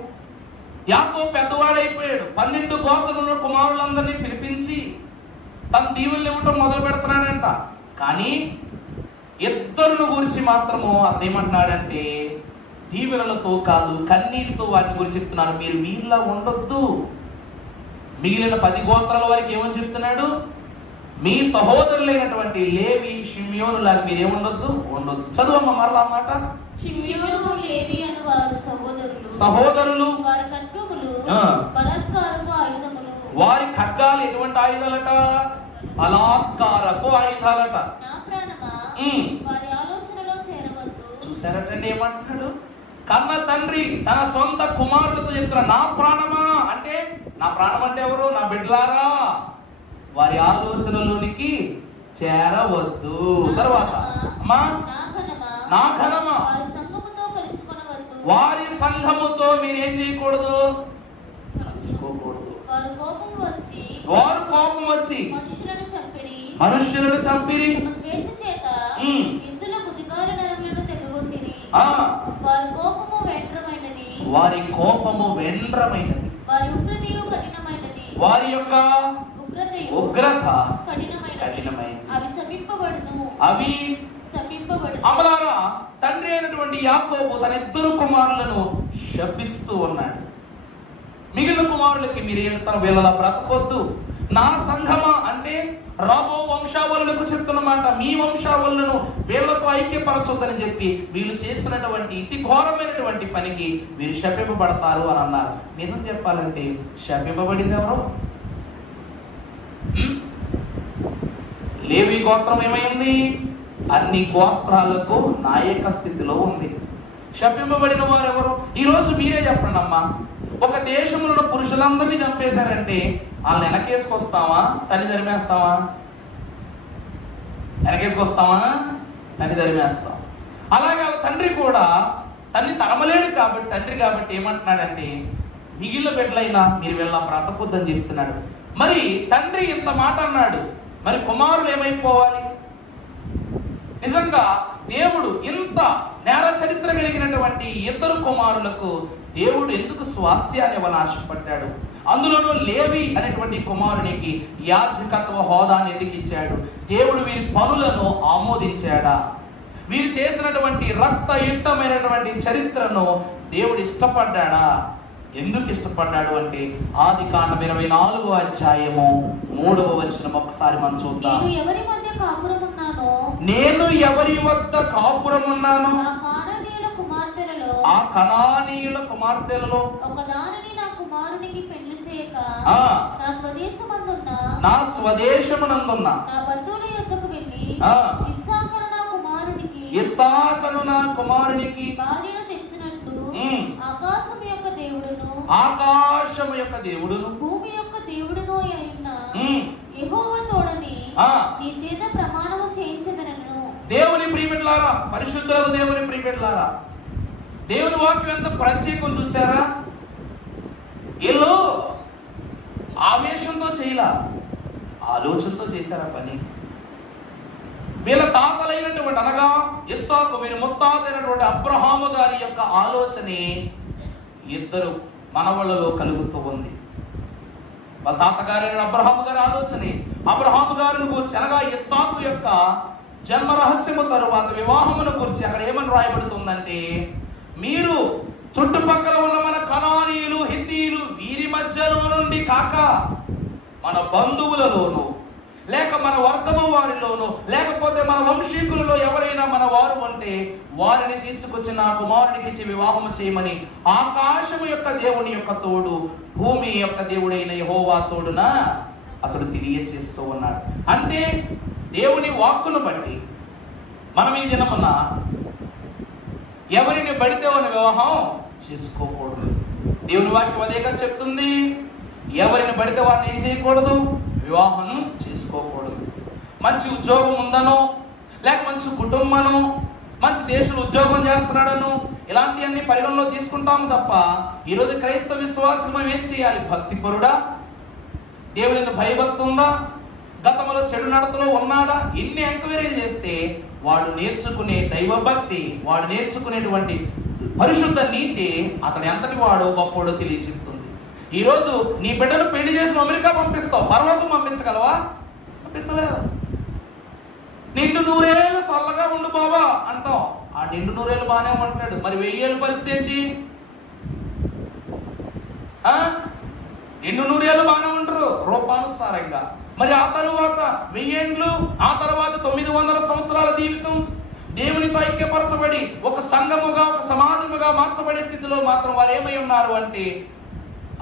యాకోబు పెద్దవాడైపోయాడు. 12 గోత్రముల కుమారులందరినీ పిలిపించి తన దీవులు ఇవ్వటం మొదలు పెడుతున్నాడంట. కానీ ఇద్దరును గురించి మాత్రము అతను ఏమంటున్నాడంటే దీవెనలతో కాదు కన్నీటితో వారిని గురించి చెప్తున్నారు. మీరు వీళ్ళ ఉండొద్దు. మిగిలిన 10 గోత్రాల వారికి ఏమని చెప్తున్నాడు? మీ సహోదరులైనటువంటి లేవి షిమ్యోనులాగా మీరేముండొద్దు, ఉండొద్దు. చదువమ్మ మరలా మాట. సహోదరులు వారి ఖడ్గాలు ఎటువంటి ఆయుధాలట? బలాత్కారపు ఆయుధాలట. చూసారటండి ఏమంటున్నాడు? కన్న తండ్రి తన సొంత కుమారులతో చెప్తున్నా, నా ప్రాణమా అంటే, నా ప్రాణం అంటే ఎవరు? నా బిడ్డలారా, వారి ఆలోచనలోనికి చేరవద్దు. తర్వాత అమ్మా, నా ఘనమా, వారి సంఘముతో మీరేం చేయకూడదు? కలుసుకోకూడదు. వారు కోపం వచ్చి మనుష్యులను చంపిరి, వారి కోపము వెండ్రమైనది, వారి యొక్క ఉగ్రత కఠినమైనది. అవి అమలారా తండ్రి అయినటువంటి యాకోబు తన 2 కుమారులను శపిస్తూ ఉన్నాడు. మిగిలిన కుమారులకి మీరు వీళ్ళలా బ్రతకొద్దు. నా సంఘమా అంటే రాబో వంశావళులకు చెప్తున్నమాట, మీ వంశావళులను వీళ్లతో ఐక్యపరచొద్దని చెప్పి వీళ్ళు చేసినటువంటి ఇతి ఘోరమైనటువంటి పనికి వీరు శపింపబడతారు అని అన్నారు. నిజం చెప్పాలంటే శపింపబడింది ఎవరు? లేవి గోత్రం ఏమైంది? అన్ని గోత్రాలకు నాయక స్థితిలో ఉంది. శపింపబడిన వారు ఎవరు? ఈరోజు మీరే చెప్పండి అమ్మా. ఒక దేశంలో పురుషులందరినీ చంపేశారంటే వాళ్ళని వెనకేసుకొస్తావా, తని తరిమేస్తావా? వెనకేసుకొస్తావా, తని తరిమేస్తాం. అలాగే తండ్రి కూడా తన్ని తరమలేడు కాబట్టి, తండ్రి కాబట్టి ఏమంటున్నాడంటే మిగిలిన బిడ్డలైనా మీరు వెళ్ళా బ్రతకొద్దని చెప్తున్నాడు. మరి తండ్రి ఇంత మాట అన్నాడు, మరి కుమారులు ఏమైపోవాలి? నిజంగా దేవుడు ఇంత నేర చరిత్ర కలిగినటువంటి 2 కుమారులకు దేవుడు ఎందుకు స్వాస్థ్యాన్ని ఇవ్వాలని ఆశపడ్డాడు? అందులోనూ లేవి అనేటువంటి కుమారునికి యాజకత్వ హోదాన్ని ఎందుకు ఇచ్చాడు? దేవుడు వీరి పనులను ఆమోదించాడా? వీరు చేసినటువంటి రక్తయుక్తమైనటువంటి చరిత్రను దేవుడు ఇష్టపడ్డాడా? ఎందుకు ఇష్టపడ్డాడు అంటే ఆదికాండం 24వ అధ్యాయము 3వ వచనం ఒకసారి మనం చూద్దాం. నేను ఎవరి వద్ద కాపురమున్నాను, ఆ కనానీయుల కుమార్తెలలో ఒకదానిని నా కుమారునికి పెళ్లి చేయక లేక ఆ, నా స్వదేశమునందున్న నా బంధువుల యొద్దకు వెళ్ళి ఆ, ఇస్సాకరు నా కుమారునికి భార్యను తెచ్చినట్లు ఆకాశము యొక్క దేవుడును భూమి యొక్క దేవుడును అయిన యెహోవా తోడని నీ చేత ప్రమాణము చేయించదనను. దేవుని ప్రియబిడ్డలారా, పరిశుద్ధులకు దేవుని ప్రియబిడ్డలారా, దేవుని వాక్యం ఎంత ప్రత్యేకం చూసారా? వీళ్ళు ఆవేశంతో చేయలా, ఆలోచనతో చేశారా పని. వీళ్ళ తాతలైనటువంటి అనగా ఇస్సాకు, వీరి ముత్తాతైనటువంటి అబ్రహాము గారి యొక్క ఆలోచనే ఇద్దరు మనవళ్ళలో కలుగుతూ ఉంది. వాళ్ళ తాతగారైన అబ్రహాము గారి ఆలోచనే అబ్రహాము గారిని గురించి అనగా ఇస్సాకు యొక్క జన్మ రహస్యము తరువాత వివాహమును గురించి అక్కడ ఏమని రాయబడుతుందంటే, మీరు చుట్టుపక్కల ఉన్న మన కనానీయులు, హిత్తీయులు వీరి మధ్యలో నుండి కాక మన బంధువులలోను, లేక మన వర్గము వారిలోను, లేకపోతే మన వంశీకులలో ఎవరైనా మన వారు ఉంటే వారిని తీసుకొచ్చి నా కుమారునికి ఇచ్చి వివాహము చేయమని ఆకాశము యొక్క దేవుని యొక్క తోడు, భూమి యొక్క దేవుడైన యెహోవా తోడున అతడు తెలియచేస్తూ ఉన్నాడు. అంటే దేవుని వాక్కును బట్టి మనం ఈ దినమున ఎవరిని పడితే వారిని వివాహం చేసుకోకూడదు. దేవుని వాక్యం అదేగా చెప్తుంది. ఎవరిని పడితే వారిని ఏం చేయకూడదు? వివాహం చేసుకోకూడదు. మంచి ఉద్యోగం ఉందనో, లేక మంచి కుటుంబమనో, మంచి దేశంలో ఉద్యోగం చేస్తున్నాడను ఇలాంటివన్నీ పరిగణలో తీసుకుంటాము తప్ప ఈరోజు క్రైస్తవ విశ్వాసం మనం ఏం చేయాలి? భక్తిపరుడా, దేవుని భయభక్తి ఉందా, గతంలో చెడు నడతలో ఉన్నాడా, ఇన్ని ఎంక్వైరీలు చేస్తే వాడు నేర్చుకునే దైవభక్తి, వాడు నేర్చుకునేటువంటి పరిశుద్ధ నీతి అతడు ఎంతటి వాడో గొప్పోడో తెలియచెప్తుంది. ఈరోజు నీ బిడ్డను పెళ్లి చేసి అమెరికా పంపిస్తావు, పర్వతం పంపించగలవా? పంపించలేవు. నిండు 100 ఏళ్ళు చల్లగా ఉండు బాబా అంటాం, ఆ నిండు 100 ఏళ్ళు బాగానే ఉంటాడు. మరి 1000 ఏళ్ళు పరిస్థితి ఏంటి? నిండు 100 ఏళ్ళు బాగానే ఉంటారు రూపానుసారంగా. మరి ఆ తరువాత 1000 ఏండ్లు, ఆ తర్వాత 900 సంవత్సరాల జీవితం దేవునితో ఐక్యపరచబడి ఒక సంఘముగా, ఒక సమాజముగా మార్చబడే స్థితిలో మాత్రం వారు ఏమై ఉన్నారు అంటే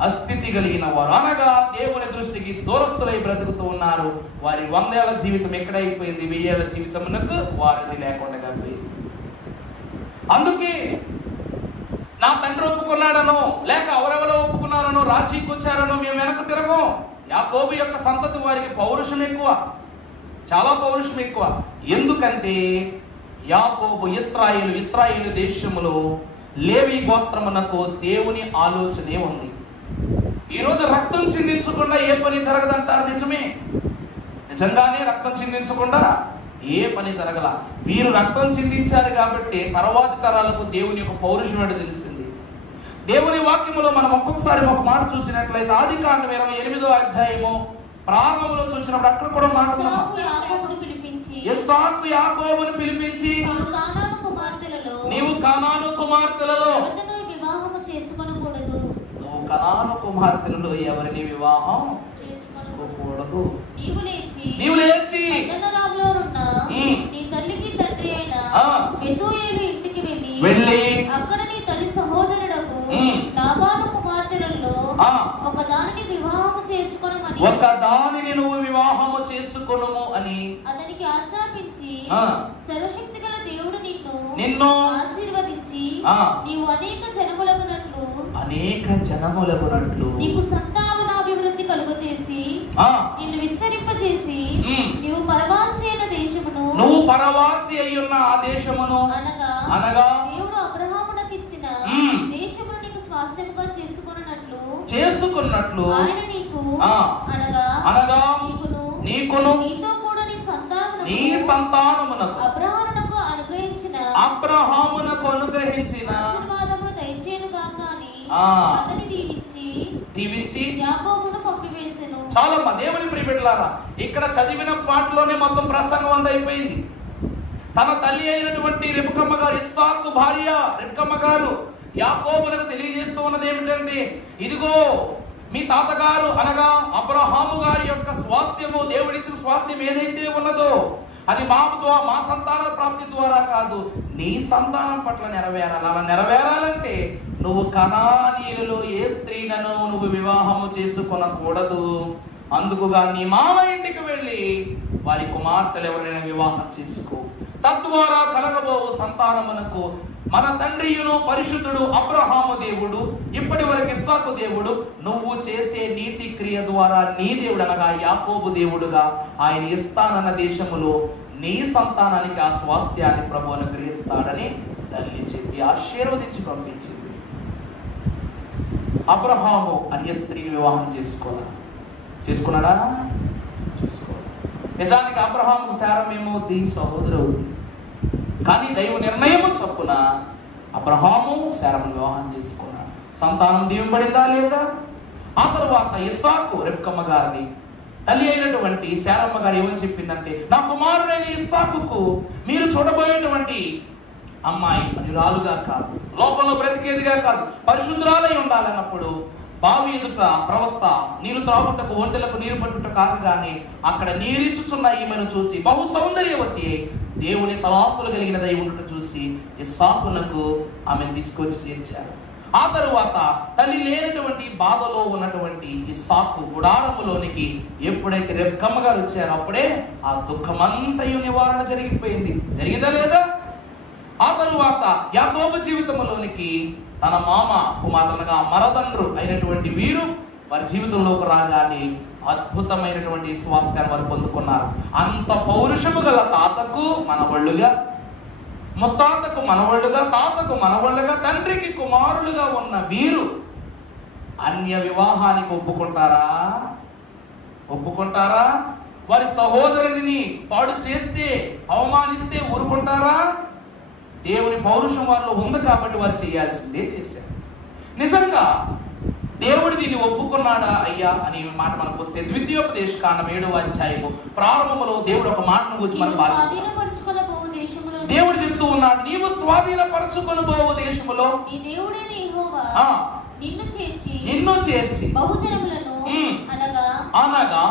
అస్థితి కలిగిన వారు, అనగా దేవుని దృష్టికి దూరస్తులై బ్రతుకుతూ ఉన్నారు. వారి 100 ఏళ్ల జీవితం ఎక్కడైపోయింది? 1000 ఏళ్ల జీవితమునకు వారిది లేకుండా పోయింది. అందుకే నా తండ్రి ఒప్పుకున్నాడనో, లేక ఎవరెవరో ఒప్పుకున్నారనో, రాజీకి వచ్చారనో మేము వెనక్కి తిరగం. యాకోబు యొక్క సంతతి వారికి పౌరుషం ఎక్కువ, చాలా పౌరుషం ఎక్కువ. ఎందుకంటే యాకోబు ఇశ్రాయేలు దేశములో లేవి గోత్రమునకు దేవుని ఆలోచనే ఉంది. ఈరోజు రక్తం చిందించకుండా ఏ పని జరగదంటారు. నిజమే, నిజంగానే రక్తం చిందించకుండా ఏ పని జరగల. వీరు రక్తం చిందించారు కాబట్టి తర్వాతి తరాలకు దేవుని యొక్క పౌరుషం ఏంటో తెలిసింది. దేవుని వాక్యములో మనం ఒక్కొక్కసారి ఒక మాట చూసినట్లయితే ఆదికాండం 28వ అధ్యాయము ప్రారంభంలో చూసినప్పుడు అక్కడ కూడా మాట్లాడుతున్నాం. ఇస్సాకు యాకోబును పిలిపించి నీవు కానాను కుమార్తెలలో ఎవరిని వివాహం చేసుకోకూడదు. నీవు లేచి నీ తల్లికి తండ్రి అయిన బెతూయేలు ఇంటికి వెళ్ళి అక్కడ నీ తల్లి సహోదరుడకు లాబాను కుమార్తెలలో ఒకదానిని వివాహము చేసుకొనమని, ఒకదానిని నువ్వు వివాహము చేసుకొనుము అని అతనికి ఆజ్ఞాపించి, సర్వశక్తిగల దేవుడు నిన్ను ఆశీర్వదించి నీవు అనేక జనములగునట్లు నీకు సంతానాభివృద్ధి కలుగజేసి నిన్ను విస్తరింపజేసి నీవు పరవాసి అయిన దేశమును, నువ్వు పరవాసి అయ్యున్న ఆ దేశమును, అనగా దేవుడు అబ్రహామునకు ఇచ్చిన దేశమును నీకు స్వాస్థ్యముగా చేసుకున్నట్లు ఆయన నీకు, అనగా నీకును నీతో కూడా నీ సంతానమునకు అబ్రహామునకు అనుగ్రహించిన ఆశీర్వాదమును దయచేయును గాక అని అతని దీవించి యాకోబును పంపివేసెను. చాలమ్మా దేవుని ప్రియబిడ్డలారా, ఇక్కడ చదివిన పాటలోనే మొత్తం ప్రసంగం అంతా అయిపోయింది. తన తల్లి అయినటువంటి రెబెక్కమ్మ గారు, ఇస్సాకు భార్య రెబెక్కమ్మ గారు యాకోబునకు తెలియజేస్తూ ఉన్నది ఏమిటంటే, ఇదిగో మీ తాతగారు అనగా అబ్రహాము గారి యొక్క స్వాస్థ్యము, దేవుడిచ్చిన స్వాస్థ్యం ఏదైతే ఉన్నదో అది మా సంతాన ప్రాప్తి ద్వారా కాదు, నీ సంతానం పట్ల నెరవేరాలి. అలా నెరవేరాలంటే నువ్వు కనానీయులలో ఏ స్త్రీలను నువ్వు వివాహము చేసుకొనకూడదు. అందుకుగా నీ మామ ఇంటికి వెళ్ళి వారి కుమార్తెలు ఎవరైనా వివాహం చేసుకో. తద్వారా కలగబోవు సంతానమునకు మన తండ్రియును పరిశుద్ధుడు అబ్రహాము దేవుడు, ఇప్పటి వరకు ఇస్సాకు దేవుడు, నువ్వు చేసే నీతి క్రియ ద్వారా నీ దేవుడు అనగా యాకోబు దేవుడుగా ఆయన ఇస్తానన్న దేశములో నీ సంతానానికి ఆ స్వాస్థ్యాన్ని ప్రభువు అనుగ్రహిస్తాడని తల్లి చెప్పి ఆశీర్వదించి పంపించింది. అబ్రహాము అన్య స్త్రీని వివాహం చేసుకున్నాడా? చేసుకోవాలి. నిజానికి అబ్రహాము శారమేమవుద్ది? సహోదరు అవుద్ది. కానీ దైవ నిర్ణయము చొప్పున అబ్రహాము శారమును వివాహం చేసుకున్నాడు. సంతానం దీవెనబడిందా లేదా? ఆ తరువాత ఇస్సాకు రెబ్కమ్మ గారిని తల్లి అయినటువంటి శారమ్మ గారు ఏమని చెప్పిందంటే, నా కుమారుడైన ఇస్సాకుకు మీరు చూడబోయేటువంటి అమ్మాయి అనురాలుగా కాదు, లోకంలో బ్రతికేదిగా కాదు, పరిశుద్ధురాలై ఉండాలన్నప్పుడు బావి ఎదుట ప్రవక్త నీరు త్రాగుటకు ఒంటెలకు నీరు పట్టుట కాకగానే అక్కడ నీరిచ్చుచున్న ఈమెను చూసి బహు సౌందర్యవతి దేవుని తలాంతులు కలిగిన దైవును చూసి ఇస్సాకునకు ఆమెను తీసుకొచ్చి చేర్చారు. ఆ తరువాత తల్లి లేనటువంటి బాధలో ఉన్నటువంటి ఇస్సాకు గుడారములోనికి ఎప్పుడైతే రెబ్కమ్మ గారు వచ్చారో అప్పుడే ఆ దుఃఖమంతయు నివారణ జరిగిందా లేదా? ఆ తరువాత యాకోబు జీవితంలోనికి తన మామ కుమార్తెలుగా మరదండ్రు అయినటువంటి వీరు వారి జీవితంలోకి రాగానే అద్భుతమైనటువంటి స్వాస్థ్యాన్ని వారు పొందుకున్నారు. అంత పౌరుషము గల తాతకు మనవళ్ళుగా, ముత్తాతకు మనవళ్ళుగా, తాతకు మనవళ్ళుగా, తండ్రికి కుమారులుగా ఉన్న వీరు అన్య వివాహానికి ఒప్పుకుంటారా? వారి సహోదరుని పాడు చేస్తే అవమానిస్తే ఊరుకుంటారా? దేవుని పౌరుషం వారిలో ఉంది కాబట్టి వారు చేయాల్సిందే చేశారు. నిజంగా దేవుడు దీన్ని ఒప్పుకున్నాడా అయ్యా అనే మాట మనకు వస్తే ద్వితీయోపదేశకాండం 7వ అధ్యాయము ప్రారంభంలో దేవుడు ఒక మాటను గురించి మనకు దేవుడు చెప్తూ ఉన్నాడు, నీవు స్వాధీనపరచుకొనబోవు దేశములో నిన్ను చేర్చి బహుజనములను అనగా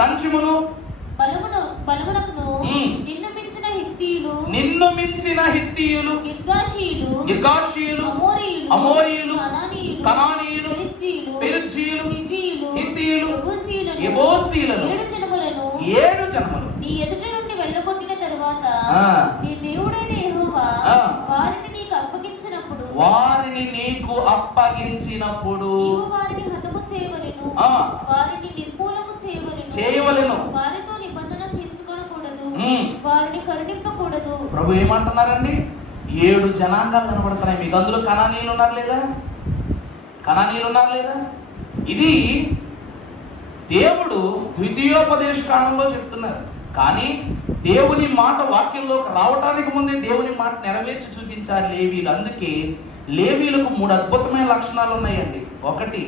సంఖ్యమును బలమునకును నిన్ను మించిన హిత్తీయులు గిర్గాషీయులు అమోరీయులు కనానీయులు పెరిజ్జీయులు హిత్తీయులు యెబూసీయులను 7 జనములు నీ ఎదుట నుండి వెళ్ళగొట్టిన తరువాత నీ దేవుడైన యెహోవా వారిని నీకు అప్పగించినప్పుడు నీవు వారిని హతము చేయవలెను, వారిని నిర్మూలము చేయవలెను, వారితో నిబంధన చేసుకోకూడదు, వారిని కరుణింపకూడదు. ప్రభు ఏమంటున్నారండి? 7 జనాంగాలు కనబడుతున్నాయి మీకు. అందులో కనానీయులు ఉన్నారు లేదా? ఇది దేవుడు ద్వితీయోపదేశకాండంలో చెప్తున్నారు. కానీ దేవుని మాట వాక్యంలోకి రావటానికి ముందే దేవుని మాట నెరవేర్చి చూపించారు లేవీలు. అందుకే లేవీలకు 3 అద్భుతమైన లక్షణాలు ఉన్నాయండి. ఒకటి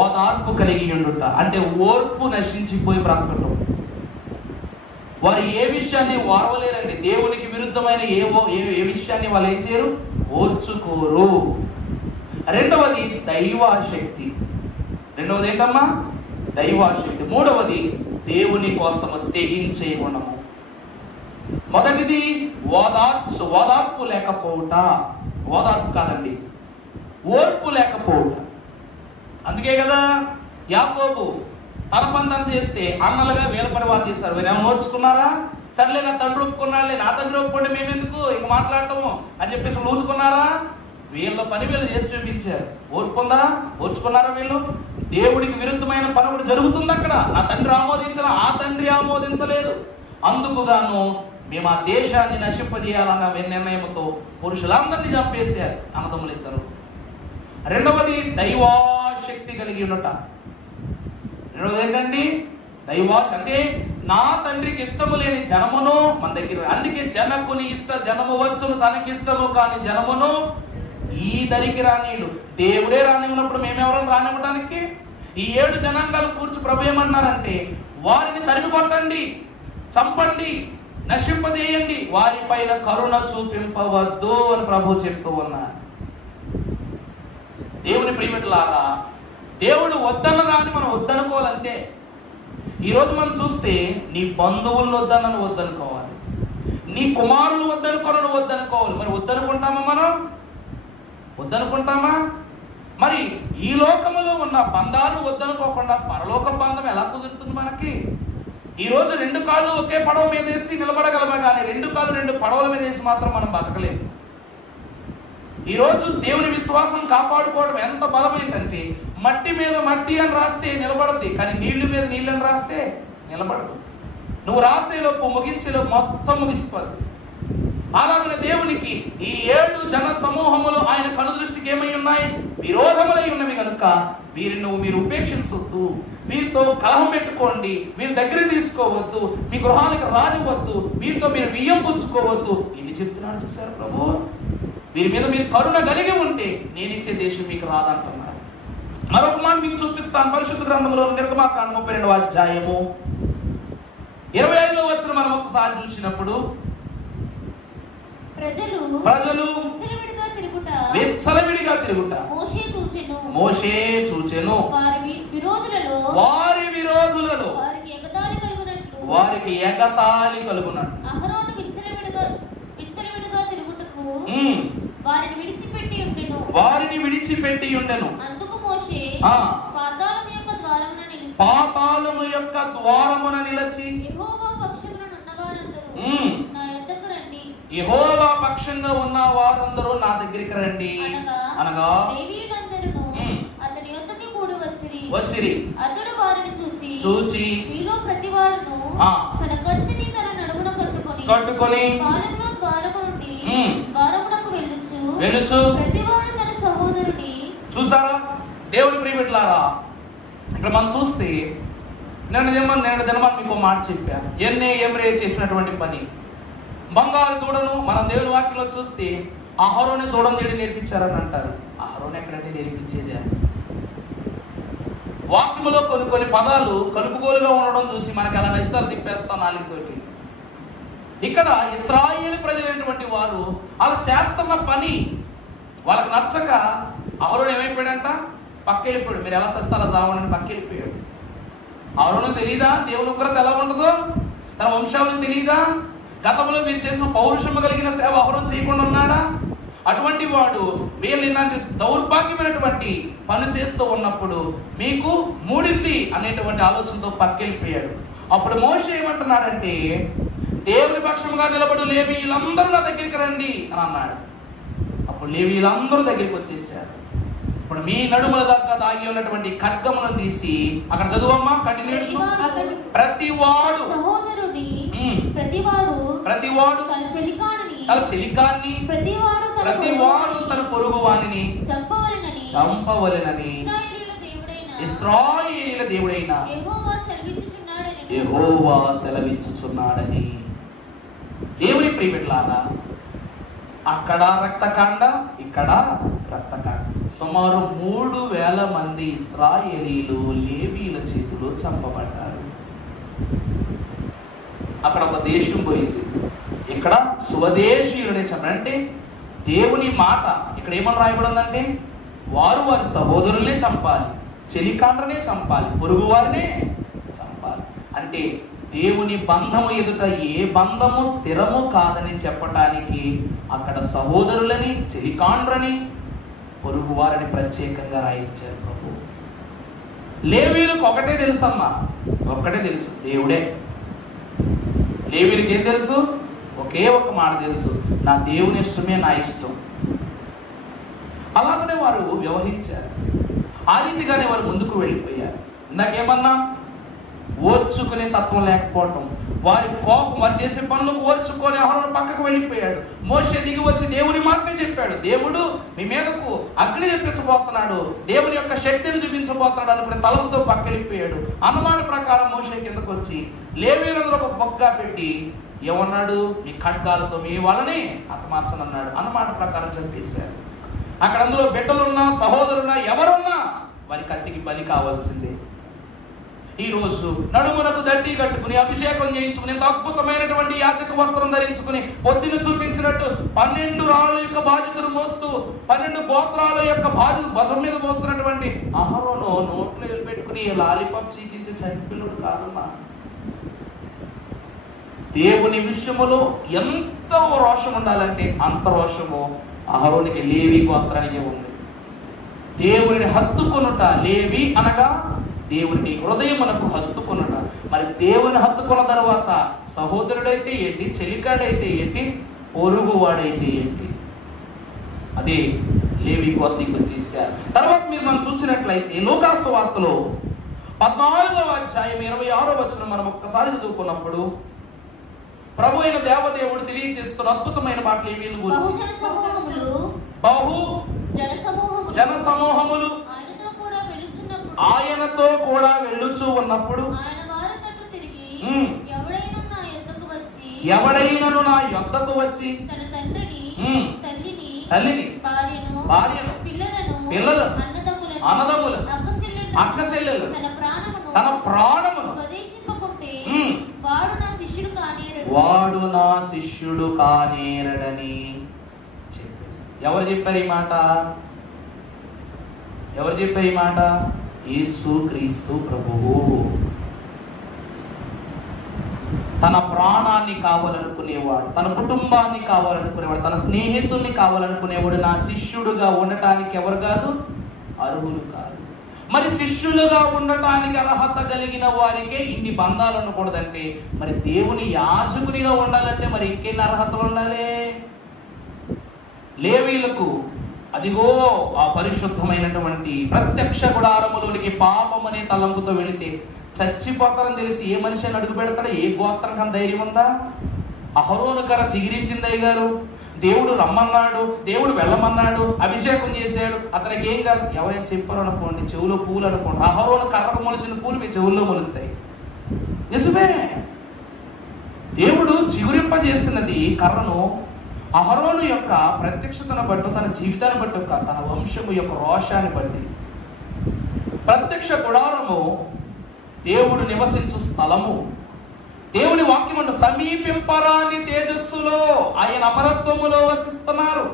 ఓదార్పు కలిగి ఉండుట, అంటే ఓర్పు నశించిపోయి బ్రతకటం. వారు ఏ విషయాన్ని ఓర్వలేరండి. దేవునికి విరుద్ధమైన ఏ విషయాన్ని వాళ్ళు ఏం చేయరు, ఓర్చుకోరు. రెండవది దైవాశక్తి. రెండవది ఏంటమ్మా? దైవాశక్తి. మూడవది దేవుని కోసము తెగించే గుణము. మొదటిది ఓదార్పు లేకపోవుట. ఓదార్పు కాదండి, ఓర్పు లేకపోవుట. అందుకే కదా యాకోబు తన పని తను చేస్తే అన్నలుగా వీళ్ళ పని వారు చేస్తారు. వీరేమో ఓర్చుకున్నారా? సర్లే నా తండ్రి ఒప్పుకున్నాడులే, నా తండ్రి ఒప్పుకుంటే మేమెందుకు ఇంక మాట్లాడటము అని చెప్పేసి ఊరుకున్నారా? వీళ్ళ పని వీళ్ళు చేసి చూపించారు. ఓర్చుకున్నారా వీళ్ళు? దేవుడికి విరుద్ధమైన పని కూడా జరుగుతుంది అక్కడ. నా తండ్రి ఆమోదించాల, ఆ తండ్రి ఆమోదించలేదు. అందుకుగాను మేము ఆ దేశాన్ని నశింపజేయాలన్న నిర్ణయంతో పురుషులందరినీ చంపేశారు అన్నదమ్ములు ఇద్దరు. రెండవది దైవాశక్తి కలిగి ఉండట. రెండవది ఏంటండి? దైవాశక్తి. అంటే నా తండ్రికి ఇష్టము లేని జనమును మన దగ్గర. అందుకే జనకుని ఇష్ట జనము వచ్చును, తనకి ఇష్టము కాని జనమును ఈ దరికి రానీయుడు. దేవుడే రానివ్వనప్పుడు మేమెవరం రానివ్వడానికి? ఈ 7 జనాంగాలు కూర్చు ప్రభు ఏమన్నారంటే, వారిని తరిమి కొట్టండి, చంపండి, నశింపజేయండి, వారిపైన కరుణ చూపింపవద్దు అని ప్రభు చెప్తూ ఉన్నారు. దేవుని ప్రియమిట్లారా, దేవుడు వద్దన్నదాన్ని మనం వద్దనుకోవాలంటే. ఈరోజు మనం చూస్తే నీ బంధువులను వద్దన్నను వద్దనుకోవాలి, నీ కుమారులు వద్దనుకోను వద్దనుకోవాలి. మరి వద్దనుకుంటామా మనం? వద్దనుకుంటామా? మరి ఈ లోకములో ఉన్న బంధాలు వద్దనుకోకుండా పరలోక బంధం ఎలా కుదురుతుంది మనకి? ఈరోజు 2 కాళ్ళు ఒకే పడవ మీద వేసి నిలబడగలమే కానీ 2 కాళ్ళు 2 పడవల మీద వేసి మాత్రం మనం బతకలేము. ఈరోజు దేవుని విశ్వాసం కాపాడుకోవడం ఎంత బలమైందంటే, మట్టి మీద మట్టి అని రాస్తే నిలబడద్ది, కానీ నీళ్లు మీద నీళ్ళని రాస్తే నిలబడదు. నువ్వు రాసేలోపు ముగించేలోపు మొత్తం ముగిసిపోద్ది. అలాగనే దేవునికి ఈ 7 జన సమూహములు ఆయన కనుదృష్టికి ఏమై ఉన్నాయి? విరోధములై ఉన్నవి కనుక వీరిని మీరు ఉపేక్షించొద్దు, వీరితో కలహం పెట్టుకోండి, వీరి దగ్గర తీసుకోవద్దు, మీ గృహానికి రానివద్దు, వీరితో మీరు బియ్యం పుచ్చుకోవద్దు. ఇవి చెప్తున్నాడు. చూశారు ప్రభు, వీరి మీద మీరు కరుణ కలిగి ఉంటే నేను ఇచ్చే దేశం మీకు రాదంటున్నారు. మరొక మాట మీకు చూపిస్తాను. పరిశుద్ధ గ్రంథంలో నిర్గమాకాండం 32వ అధ్యాయము 25వ వచనం మనం ఒకసారి చూసినప్పుడు, ప్రజలు విచ్చలవిడిగా తిరుగుట మోషే చూచెను, వారి విరోధులలో వారికి ఎగతాళి కలుగునట్టు వారిని విడిచిపెట్టి ఉండెను. అందుకు మోషే పాతాళము యొక్క ద్వారమున నిలిచి యెహోవా పక్షంగా ఉన్న వారందరూ నా దగ్గరికి రండి అనగా వచ్చిరి. అతడు వారిని చూచి మీలో ప్రతివాడును తన కత్తిని తన నడుమున కట్టుకొని పాలెంలో ద్వారము నుండి ద్వారమునకు వెళ్ళుచు ప్రతివాడు తన సహోదరుని. చూసారా దేవుని ప్రియమిట్లారా, ఇక్కడ మనం చూస్తే నేను దినమని మీకు మాట చెప్పాను. ఎమ్రే చేసినటువంటి పని బంగారు దూడను మనం దేవుని వాక్యంలో చూస్తే అహరోను దూడను తీయడం నేర్పించారని అంటారు. అహరోను ఎక్కడంటే నేర్పించేది? వాక్యములో కొన్ని పదాలు కలుపుగోలుగా ఉండడం చూసి మనకి అలా నష్టాలు తిప్పేస్తాం నాలుగుతోటి. ఇక్కడ ఇశ్రాయేలు ప్రజలైనటువంటి వారు అలా చేస్తున్న పని వాళ్ళకి నచ్చక అహరోను ఏమైపోయాడంట? పక్కెళ్ళిపోయాడు. మీరు ఎలా చేస్తారో చావని పక్కెళ్ళిపోయాడు. అహరోనుకు తెలియదా దేవుని ఉగ్రత ఎలా ఉంటుందో? తన వంశాలకు తెలియదా? గతంలో మీరు చేసిన పౌరుషము కలిగిన సేవ అహరోను చేయకుండా ఉన్నాడా? అటువంటి వాడు వీళ్ళు ఇలాంటి దౌర్భాగ్యమైనటువంటి పని చేస్తూ ఉన్నప్పుడు మీకు మూడింది అనేటువంటి ఆలోచనతో పక్కెళ్ళిపోయాడు. అప్పుడు మోషే ఏమంటున్నాడంటే, దేవుని పక్షముగా నిలబడు లేవీయులందరూ నా దగ్గరికి రండి అని అన్నాడు. అప్పుడు లేవీయులందరూ దగ్గరికి వచ్చేసారు. ఇప్పుడు మీ నడుముల దగ్గర దాగి ఉన్నటువంటి ఖడ్గములను తీసి అక్కడ చదువమ్మా కంటిన్యూషన్. ప్రతివాడు తన చెలికాన్ని ప్రతివాడు తన పొరుగు వానిని చంపవలెనని ఇశ్రాయేలీయుల దేవుడైన యెహోవా సెలవిచ్చుచున్నాడని. దేవుని ప్రియమిట్లారా, అక్కడ రక్తకాండ, ఇక్కడ రక్తకాండ. సుమారు 3000 మంది ఇశ్రాయేలీయులు లేవీయుల చేతిలో చంపబడ్డారు. అక్కడ ఒక దేశం పోయింది, ఇక్కడ స్వదేశీయులనే చెప్పాలంటే దేవుని మాట ఇక్కడ ఏమని రాయబడిందంటే, వారు వారి సహోదరులనే చంపాలి, చెలికాండ్రనే చంపాలి, పొరుగు వారినే చంపాలి. అంటే దేవుని బంధము ఎదుట ఏ బంధము స్థిరము కాదని చెప్పటానికి అక్కడ సహోదరులని, చెలికాండ్రని, పొరుగు వారిని ప్రత్యేకంగా రాయించారు ప్రభు. లేవీయులకు ఒకటే తెలుసమ్మా, ఒక్కటే తెలుసు, దేవుడే. లేవీయులకి ఏం తెలుసు? ఒకే ఒక మాట తెలుసు, నా దేవుని ఇష్టమే నా ఇష్టం. అలాగనే వారు వ్యవహరించారు. ఆ రీతిగానే వారు ముందుకు వెళ్ళిపోయారు. ఇందాకేమన్నా ఓర్చుకునే తత్వం లేకపోవటం, వారి కోపం, వారు చేసే పనులకు ఓర్చుకొని అహరోను పక్కకు వెళ్ళిపోయాడు. మోషే దిగి వచ్చి దేవుని మాటనే చెప్పాడు, దేవుడు మీ మీదకు అగ్ని తెప్పించబోతున్నాడు, దేవుని యొక్క శక్తిని చూపించబోతున్నాడు అనుకునే తలపుతో పక్కకెళ్ళిపోయాడు. అన్నమాట ప్రకారం మోషే కిందకు వచ్చి లేవీయులందరూ ఒక పక్కగా పెట్టి ఏమన్నాడు? మీ ఖడ్గాలతో మీ వాళ్ళని హతమార్చనన్నాడు. అన్నమాట ప్రకారం చంపేశారు. అక్కడ అందులో బిడ్డలున్నా సహోదరున్నా ఎవరున్నా వారి కత్తికి బలి కావాల్సిందే. ఈ రోజు నడుమునకు దట్టి కట్టుకుని అభిషేకం చేయించుకుని ఎంత అద్భుతమైనటువంటి యాజక వస్త్రం ధరించుకుని పొద్దున చూపించినట్టు 12 రాళ్ళ యొక్క బాధ్యతలు మోస్తూ 12 గోత్రాల యొక్క బాధ్యత బలం మీద మోస్తున్నటువంటి అహరోను నోట్లో పెట్టుకుని లాలిపాప్ చీకించే చనిపిల్లుడు కాదమ్మా. దేవుని విషయములో ఎంత రోషం ఉండాలంటే అంత రోషము అహరోనికి లేవి గోత్రానికి ఉంది. దేవుని హత్తుకొనుట, లేవి అనగా దేవుని హృదయమునకు హత్తుకొనుట. మరి దేవుని హత్తుకున్న తర్వాత సహోదరుడైతే ఏంటి, చెలికాడైతే ఏంటి, పొరుగువాడైతే ఏంటి, అదే లేవి గోత్రీకులు చేశారు. తర్వాత మనం చూసినట్లయితే లూకాసు వార్తలో 14వ అధ్యాయం 26వ వచనం మనం ఒక్కసారి చదువుకున్నప్పుడు ప్రభు అయిన దేవదేవుడు తెలియజేస్తున్న అద్భుతమైన మాటలు ఏవి గురించి. బహు జన సమూహములు ఆయనతో కూడా వెళ్ళుచూ ఉన్నప్పుడు ఎవడైనను నా యొద్దకు వచ్చి తల్లిని భార్యను పిల్లలను అన్నదమ్ములు అక్క చెల్లెలు తన ప్రాణమును వాడు నా శిష్యుడు కానేరడని చెప్పారు. ఎవరు చెప్పారు ఈ మాట? ఎవరు చెప్పారు ఈ మాట? యేసు క్రీస్తు ప్రభువు. తన ప్రాణాన్ని కావాలనుకునేవాడు, తన కుటుంబాన్ని కావాలనుకునేవాడు, తన స్నేహితుల్ని కావాలనుకునేవాడు నా శిష్యుడుగా ఉండటానికి ఎవరు కాదు? అర్హులు కాదు. మరి శిష్యులుగా ఉండటానికి అర్హత కలిగిన వారికే ఇన్ని బంధాలు ఉండకూడదంటే మరి దేవుని యాజకునిగా ఉండాలంటే మరి ఇంకెన్ని అర్హతలు ఉండాలి? లేవీలకు అదిగో ఆ పరిశుద్ధమైనటువంటి ప్రత్యక్ష గుడారములోనికి పాపం అనే తలంపుతో వెళితే చచ్చిపోతారని తెలిసి ఏ మనిషి అని అడుగు పెడతాడు? ఏ గోత్రం కన్నా ధైర్యం ఉందా? అహరోను కర్ర చిగిరించింది అయ్యగారు, దేవుడు రమ్మన్నాడు, దేవుడు వెళ్ళమన్నాడు, అభిషేకం చేశాడు, అతనికి ఏం కాదు. ఎవరైనా చెప్పారు అనుకోండి, చెవులో పూలు అనుకోండి, అహరోను కర్రకు మొలిసిన పూలు మీ చెవుల్లో మొలుస్తాయి. నిజమే. దేవుడు చిగురింపజేసినది కర్రను అహరోను యొక్క ప్రత్యక్షతను బట్టి, తన జీవితాన్ని బట్టి, తన వంశము యొక్క రోషాన్ని బట్టి. ప్రత్యక్ష గుడారము దేవుడు నివసించు స్థలము. దేవుని వాక్యం అంటే సమీపింపరాని తేజస్సులో ఆయన అమరత్వములో వసిస్తున్నారు.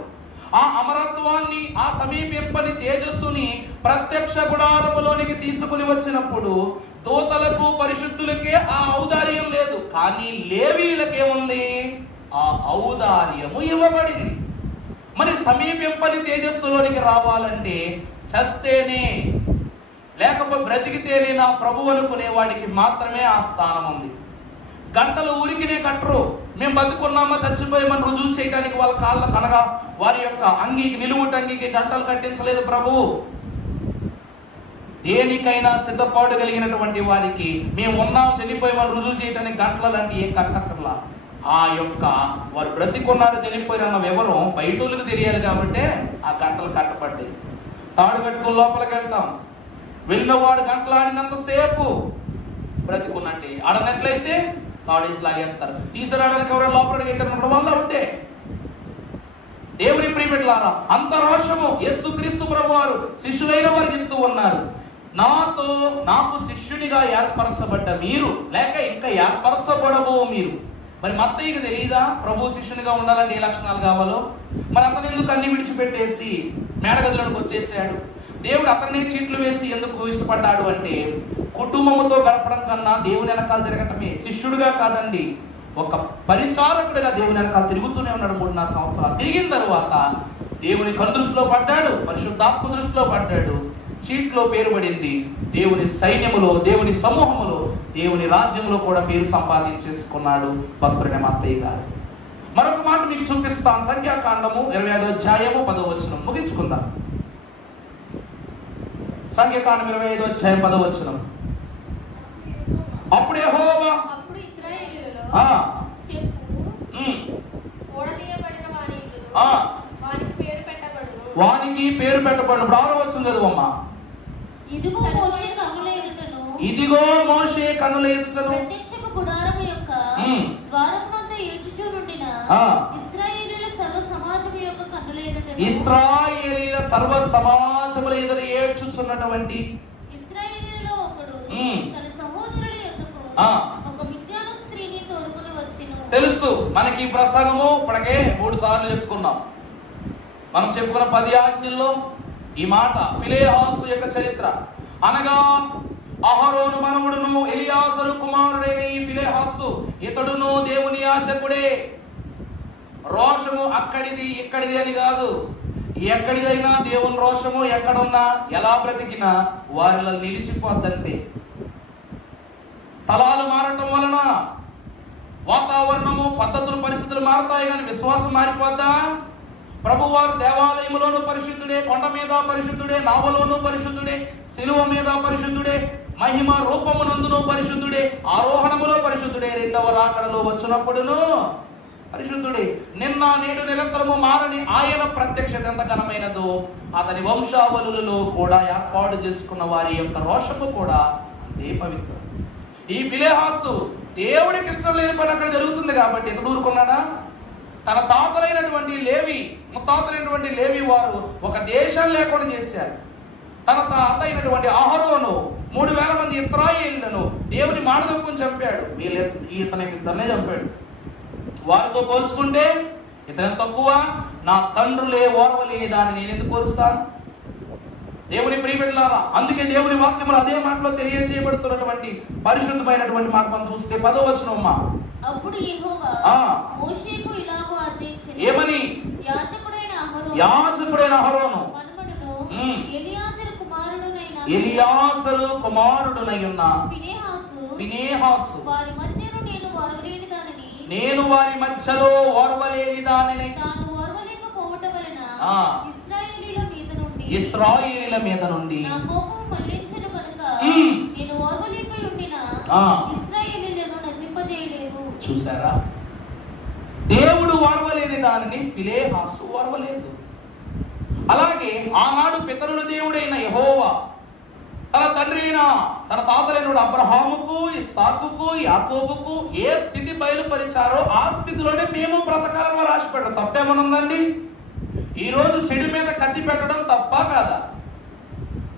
ఆ అమరత్వాన్ని, ఆ సమీపింపని తేజస్సుని ప్రత్యక్ష గుడారములోనికి తీసుకుని వచ్చినప్పుడు దూతలకు పరిశుద్ధులకే ఆ ఔదార్యం లేదు, కానీ లేవీలకేముంది? ఆ ఔదార్యము ఇవ్వబడింది. మరి సమీపింపని తేజస్సులోనికి రావాలంటే చస్తేనే లేకపోతే బ్రతికితేనే నా ప్రభు అనుకునే వాడికి మాత్రమే ఆ స్థానం ఉంది. గంటలు ఊరికినే కట్టరు. మేము బతుకున్నామా చచ్చిపోయామని రుజువు చేయడానికి వాళ్ళ కాళ్ళ కనగా వారి యొక్క అంగీకి, నిలువుట అంగీకి గంటలు కట్టించలేదు ప్రభువు. దేనికైనా సిద్ధపాటు కలిగినటువంటి వారికి మేము ఉన్నాం చనిపోయామని రుజువు చేయడానికి గంటలు లాంటి ఏం కట్టక్కర్లా. ఆ యొక్క వారు బ్రతికున్నారు చనిపోయిన వివరం బయటోళ్ళకి తెలియాలి కాబట్టి ఆ గంటలు కట్టబడ్డాయి. తాడు కట్టుకుని లోపలికి వెళ్తాం. వెళ్ళినవాడు గంటలు ఆడినంతసేపు బ్రతికున్నట్టే. ఆడనట్లయితే తాడేసి లాగేస్తారు. తీసుకురావడానికి ఎవరైనా లోపలికి వెళ్ళినప్పుడు వల్ల ఉంటే దేవుని ప్రియమిట్లారా, అంత రోషము యేసుక్రీస్తు ప్రభు వారు శిష్యులైన వారు చెప్తూ ఉన్నారు. నాకు శిష్యునిగా ఏర్పరచబడ్డ మీరు, లేక ఇంకా ఏర్పరచబడబో మీరు. మరి మత్తయికి తెలియదా ప్రభు శిష్యునిగా ఉండాలంటే ఏ లక్షణాలు కావాలో? మరి అతను ఎందుకు అన్ని విడిచిపెట్టేసి మేడగదిలోకి వచ్చేసాడు? దేవుడు అతన్ని చీట్లు వేసి ఎందుకు ఇష్టపడ్డాడు అంటే కుటుంబముతో గడపడం కన్నా దేవుని వెనకాల తిరగటమే. శిష్యుడిగా కాదండి, ఒక పరిచారకుడిగా దేవుని వెనకాల తిరుగుతూనే ఉన్నాడు 3.5 సంవత్సరాలు. తిరిగిన తర్వాత దేవుని కనుదృష్టిలో పడ్డాడు, పరిశుద్ధాత్మ దృష్టిలో పడ్డాడు, చీట్లో పేరు పడింది. దేవుని సైన్యములో, దేవుని సమూహములో, దేవుని రాజ్యంలో కూడా పేరు సంపాదించేసుకున్నాడు భక్తుడైన మత్తయ్య గారు. మరొక మాట మీకు చూపిస్తాను. సంఖ్యాకాండము 25వ అధ్యాయము 10వ వచనం ముగించుకుందాం. సంఖ్యాకాండం 25వ అధ్యాయం 10వ వచనం. అప్పుడు యెహోవా వానికి పేరు పెట్టబడును. 6వ వచనం చదువమ్మా. ఇదిగో మోషే కన్నుల ఎదుటను ప్రత్యక్షపు గుడారము యొక్క ద్వారము వద్ద ఏడ్చుచూ నుండిన ఇశ్రాయేలీయుల సర్వ సమాజము యొక్క కన్నుల ఎదుటను, ఇశ్రాయేలీయుల సర్వ సమాజముల ఎదుట ఏడ్చుచున్నటువంటి ఇశ్రాయేలీయులలో ఒకడు తన ఒక మిథ్యాను స్త్రీని తోడుకుని వచ్చెను. తెలుసు మనకి ఈ ప్రసంగము ఇప్పటికే 3 సార్లు చెప్పుకున్నాం. మనం చెప్పుకున్న 10 ఆజ్ఞల్లో ఈ మాట ఫిలెహాసు యొక్క చరిత్ర. అనగా అహరోను మనవడును ఎలియాజరు కుమారుడైన ఈ ఫిలెహాసు, ఇతడును దేవుని యాజకుడే. రోషము అక్కడిది ఇక్కడిది అని కాదు, ఎక్కడిదైనా దేవుని రోషము ఎక్కడున్నా ఎలా బ్రతికినా వారిలో నిలిచిపోద్దంతే. స్థలాలు మారటం వలన వాతావరణము, పద్ధతులు, పరిస్థితులు మారతాయి కానీ విశ్వాసం మారిపోద్దా? ప్రభువారు దేవాలయంలోనూ పరిశుద్ధుడే, కొండ మీద పరిశుద్ధుడే, నావలోనూ పరిశుద్ధుడే, శిలువ మీద పరిశుద్ధుడే, మహిమ రూపమునందును పరిశుద్ధుడే, ఆరోహణములో పరిశుద్ధుడే, రెండవ రాకడలో వచ్చినప్పుడును పరిశుద్ధుడే. నిన్న నేడు నిరంతరము మారని ఆయన ప్రత్యక్షత ఎంత ఘనమైనదో అతని వంశావళులలో కూడా ఏర్పాటు చేసుకున్న వారి యొక్క రోషము కూడా అంతే పవిత్రం. ఈ ఫిలెహాసు దేవుడికి ఇష్టం లేని పని అక్కడ జరుగుతుంది కాబట్టి ఇతడు ఊరుకున్నాడా? తన తాతలైనటువంటి లేవి, ముత్తాతలైనటువంటి లేవి వారు ఒక దేశం లేకుండా చేశారు. తన తాత అయినటువంటి అహరోను 3000 మంది ఇశ్రాయేలులను దేవుని మాట తప్పుని చంపాడు. ఇతనికి ఇద్దరినే చంపాడు. వారితో పోల్చుకుంటే ఇతను తక్కువ. నా తండ్రులే ఓర్వలేని దాన్ని నేను ఎందుకు పోలుస్తాను? దేవుని ప్రియబిడ్డలారా, అందుకే దేవుని వాక్యములు అదే మాటలో తెలియజేయబడుతున్నటువంటి పరిశుద్ధమైనటువంటి మాట మనం చూస్తే 10వ వచనం. అప్పుడు యెహోవా మోషేకు ఇలాగూ ఆజ్ఞాపించెను. ఏమని? యాజకుడైన అహరోను మనుమడును ఎలియాజరు కుమారుడునై ఉన్న ఫినెహాసు వారి మధ్యను నేను వారి మధ్యలో ఓర్వలేని దానిని తాను ఓర్వలేకపోవట వలన ఇశ్రాయేలీయుల మీద నుండి నా కోపము మళ్లించెను గనుక నేను ఓర్వలేకయుండిన ఇశ్రాయేలీయులను నశింపజేయలేదు. చూసారా? దేవుడు ఓర్వలేని దానిని ఫిలెహాసు ఓర్వలేదు. అలాగే ఆనాడు పితరుల దేవుడైన యెహోవా తన తండ్రి అయిన తన తాతలైన అబ్రహాముకు, ఇస్సాకుకు, యాకోబుకు ఏ స్థితి బయలుపరిచారో ఆ స్థితిలోనే మేము బ్రతకాలని రాసి పెట్టడం తప్పేమనుందండి? ఈరోజు చెడు మీద కత్తి పెట్టడం తప్పా కాదా?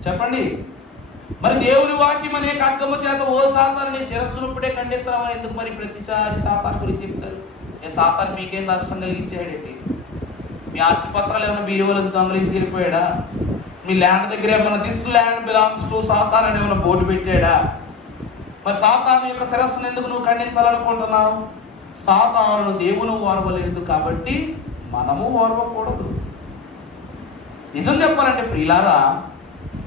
చెప్పండి. మరి దేవుని వాక్యం అనే ఖడ్గము చేత ఓ సాతాను శిరస్సును ఇప్పుడే ఖండిస్తామని ఎందుకు మరి ప్రతిసారి సాతాను గురించి చెప్తారు? ఏ సాతాను మీకేం నష్టం కలిగించాడేంటి? మీ ఆస్తిపత్రాలు ఏమైనా బీరువాలకు దొంగలించి వెళ్ళిపోయాడా? మీ ల్యాండ్ దగ్గర ఏమైనా this land belongs to Satan అని ఏమైనా బోర్డు పెట్టాడా? మరి సాతాను యొక్క శిరస్సును ఎందుకు నువ్వు ఖండించాలనుకుంటున్నావు? సాతాను దేవుని ఓర్వలేదు కాబట్టి మనము ఓర్వకూడదు. నిజం చెప్పాలంటే ప్రియులారా,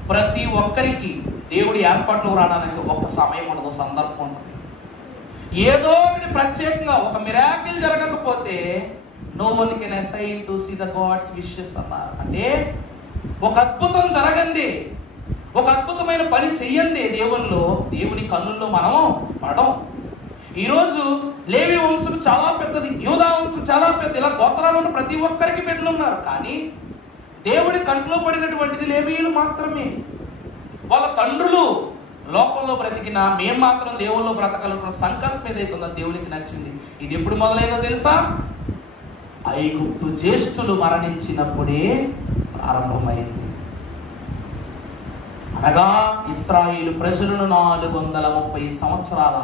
ప్రతి ఒక్కరికి దేవుడి ఏర్పాట్లు రావడానికి ఒక సమయం ఉండదు, సందర్భం ఉంటుంది. ఏదో ఒకటి ప్రత్యేకంగా ఒక మిరాకిల్ జరగకపోతే no one can assign to see the God's wishes అన్నారు. అంటే ఒక అద్భుతం జరగండి, ఒక అద్భుతమైన పని చెయ్యండి దేవుల్లో, దేవుని కన్నుల్లో మనం పడం. ఈరోజు లేవి వంశం చాలా పెద్దది, యూదా వంశం చాలా పెద్ద, ఇలా గోత్రాలను ప్రతి ఒక్కరికి బిడ్డలు ఉన్నారు. కానీ దేవుడి కంట్లో పడినటువంటిది లేవీయులు మాత్రమే. వాళ్ళ తండ్రులు లోకంలో బ్రతికినా మేము మాత్రం దేవుల్లో బ్రతకాలనుకున్న సంకల్పం ఏదైతుందో దేవునికి నచ్చింది. ఇది ఎప్పుడు మొదలైందో తెలుసా? ఐగుప్తు జ్యేష్ఠులు మరణించినప్పుడే ప్రారంభమైంది. అనగా ఇశ్రాయేలు ప్రజలను 430 సంవత్సరాల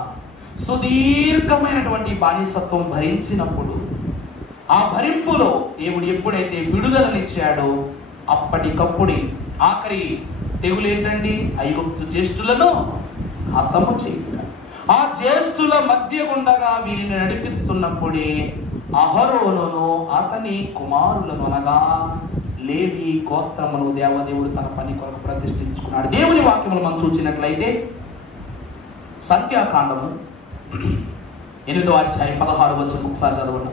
సుదీర్ఘమైనటువంటి బానిసత్వం భరించినప్పుడు, ఆ భరింపులో దేవుడు ఎప్పుడైతే విడుదలనిచ్చాడో అప్పటికప్పుడే ఆఖరి తెగులు ఏంటండి? ఐగుప్తు జ్యేష్ఠులను హతము చేయుట. ఆ జ్యేష్ఠుల మధ్య గుండగా వీరిని నడిపిస్తున్నప్పుడే అహరోనును అతని కుమారులను అనగా లేవి గోత్రమును దేవదేవుడు తన పని కొరకు ప్రతిష్ఠించుకున్నాడు. దేవుని వాక్యములు మనం చూసినట్లయితే సంఖ్యాకాండము 8వ అధ్యాయం 16వ వచనం ఒకసారి చదవండి.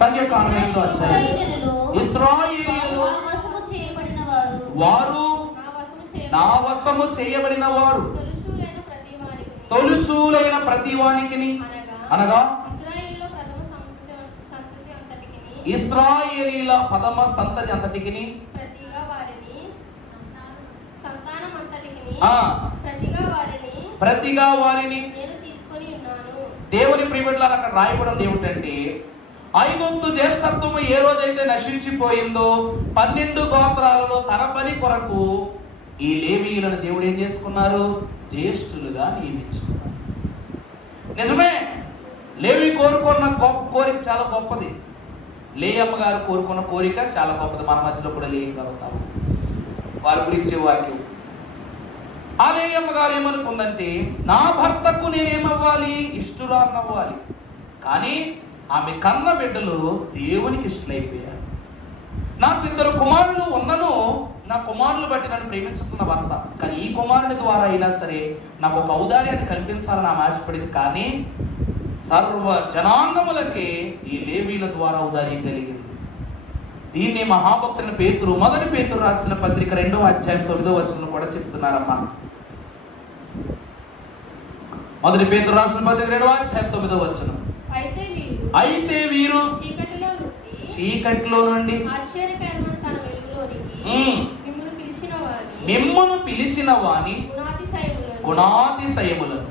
సంఖ్యాకాండం 8వ అధ్యాయం. ఇశ్రాయేలీయులు వారు నా వశము చేయబడిన వారు తొలుచూలైన ప్రతి వానికిని అనగా ఇశ్రాయేలీల ప్రథమ సంతతి అంతటికిని ప్రతిగా వారిని దేవుని ప్రియబిడ్డలారా, అక్కడ రాయబడం ఏమిటంటే ఐగుప్తు జ్యేష్ఠత్వము ఏ రోజైతే నశించిపోయిందో 12 గోత్రాలలో తన పని కొరకు ఈ లేవీయులను దేవుడు ఏం చేసుకున్నారు? జ్యేష్ఠులుగా నియమించుకున్నారు. నిజమే, లేవి కోరుకున్న కోరిక చాలా గొప్పది. లేయమ్మ గారు కోరుకున్న కోరిక చాలా గొప్పది. మన మధ్యలో కూడా లేయం గారు ఉన్నారు, వారి గురించి వాక్యం. ఆ లేయమ్మ గారు ఏమనుకుందంటే, నా భర్తకు నేనేమవ్వాలి? ఇష్టురాన్నవ్వాలి. కానీ ఆమె కన్న బిడ్డలు దేవునికి ఇష్టలైపోయారు. నాకు 2 కుమారులు ఉన్నను, నా కుమారులు బట్టి నన్ను ప్రేమించుతున్న భర్త, కానీ ఈ కుమారుని ద్వారా అయినా సరే నాకు ఒక ఔదార్యాన్ని కల్పించాలని ఆమె ఆశపడింది. కానీ సర్వ జనాంగములకే ఈ లేవీల ద్వారా ఔదార్యం కలిగింది. దీన్ని మహాభక్తుని పేతురు, మొదటి పేతురు రాసిన పత్రిక 2వ అధ్యాయం 9వ వచనం కూడా చెప్తున్నారమ్మా. మొదటి పేతురు రాసిన పత్రిక 2వ అధ్యాయం 9వ వచనం. అయితే వీరు చీకటిలో నుండి మిమ్మును పిలిచిన వాని గుణాతిశయములను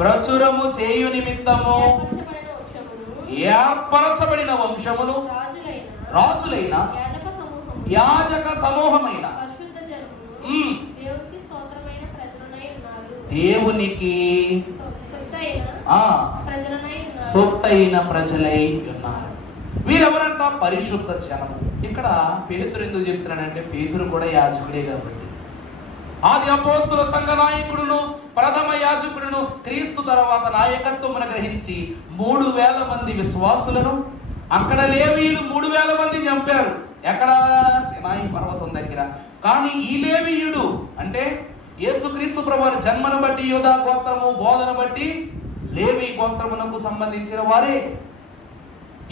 ప్రచురము చేయు నిమిత్తము ఏర్పరచబడిన వంశమును, రాజులైన యాజక సమూహమైన దేవునికి సొత్తైన ప్రజలై ఉన్నారు. వీరెవరంట? పరిశుద్ధ జనము. ఇక్కడ పేతురు ఎందుకు చెప్తున్నాడంటే, పేతురు కూడా యాజకుడే కాబట్టి. ఆది అపోస్తుల సంఘ నాయకుడును, ప్రథమ యాజకుడును, క్రీస్తు తర్వాత నాయకత్వమును గ్రహించి 3000 మంది విశ్వాసులను, అక్కడ లేవీయులు 3000 మందిని చంపారు. ఎక్కడ? సినాయి పర్వతం దగ్గర. కానీ ఈ లేవీయుడు అంటే యేసుక్రీస్తు ప్రభువు జన్మను బట్టి యూదా గోత్రము, బోధన బట్టి లేవీ గోత్రమునకు సంబంధించిన వారే.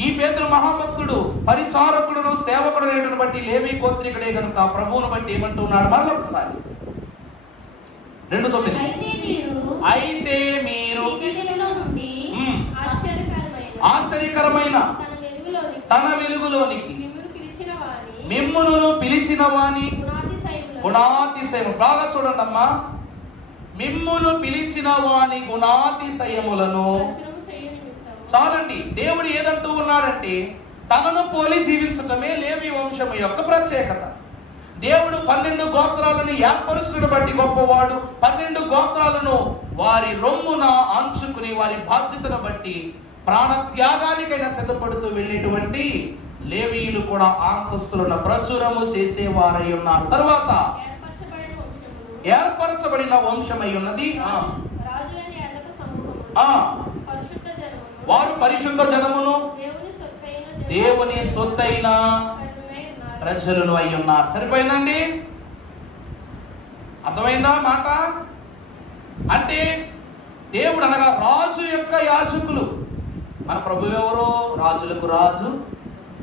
ఈ పేతురు మహాభక్తుడు, పరిచారకుడును, సేవకుడు రేటును బట్టి లేవీ గోత్రికుడే కనుక ప్రభువును బట్టి ఏమంటున్నాడు? మరొకసారి 2:9. అయితే మీరు ఆశ్చర్యకరమైన తన వెలుగులోనికి మిమ్మును పిలిచిన వాని గుణాతిశయము. బాగా చూడండి అమ్మా, మిమ్మును పిలిచిన వాని గుణాతిశయములను. చాలండి, దేవుడు ఏదంటూ ఉన్నాడంటే, తనను పోలి జీవించటమే లేవి వంశము యొక్క ప్రత్యేకత. దేవుడు 12 గోత్రాలను ఏర్పరుచును బట్టి గొప్పవాడు. 12 గోత్రాలను వారి రొమ్మున అంచుకుని వారి బాధ్యతను బట్టి ప్రాణత్యాగానికైనా సిద్ధపడుతూ వెళ్ళేటువంటి లేవీయులు కూడా అంతస్తులను ప్రచురము చేసేవారై ఉన్నారు. తర్వాత ఏర్పరచబడిన వంశమై ఉన్నది. వారు పరిశుద్ధ జనమును, దేవుని సొత్తైన ప్రజలను అయి ఉన్నారు. సరిపోయిందండి? అర్థమైందా మాట? అంటే దేవుడు అనగా రాజు యొక్క యాజకులు. మన ప్రభువు ఎవరు? రాజులకు రాజు,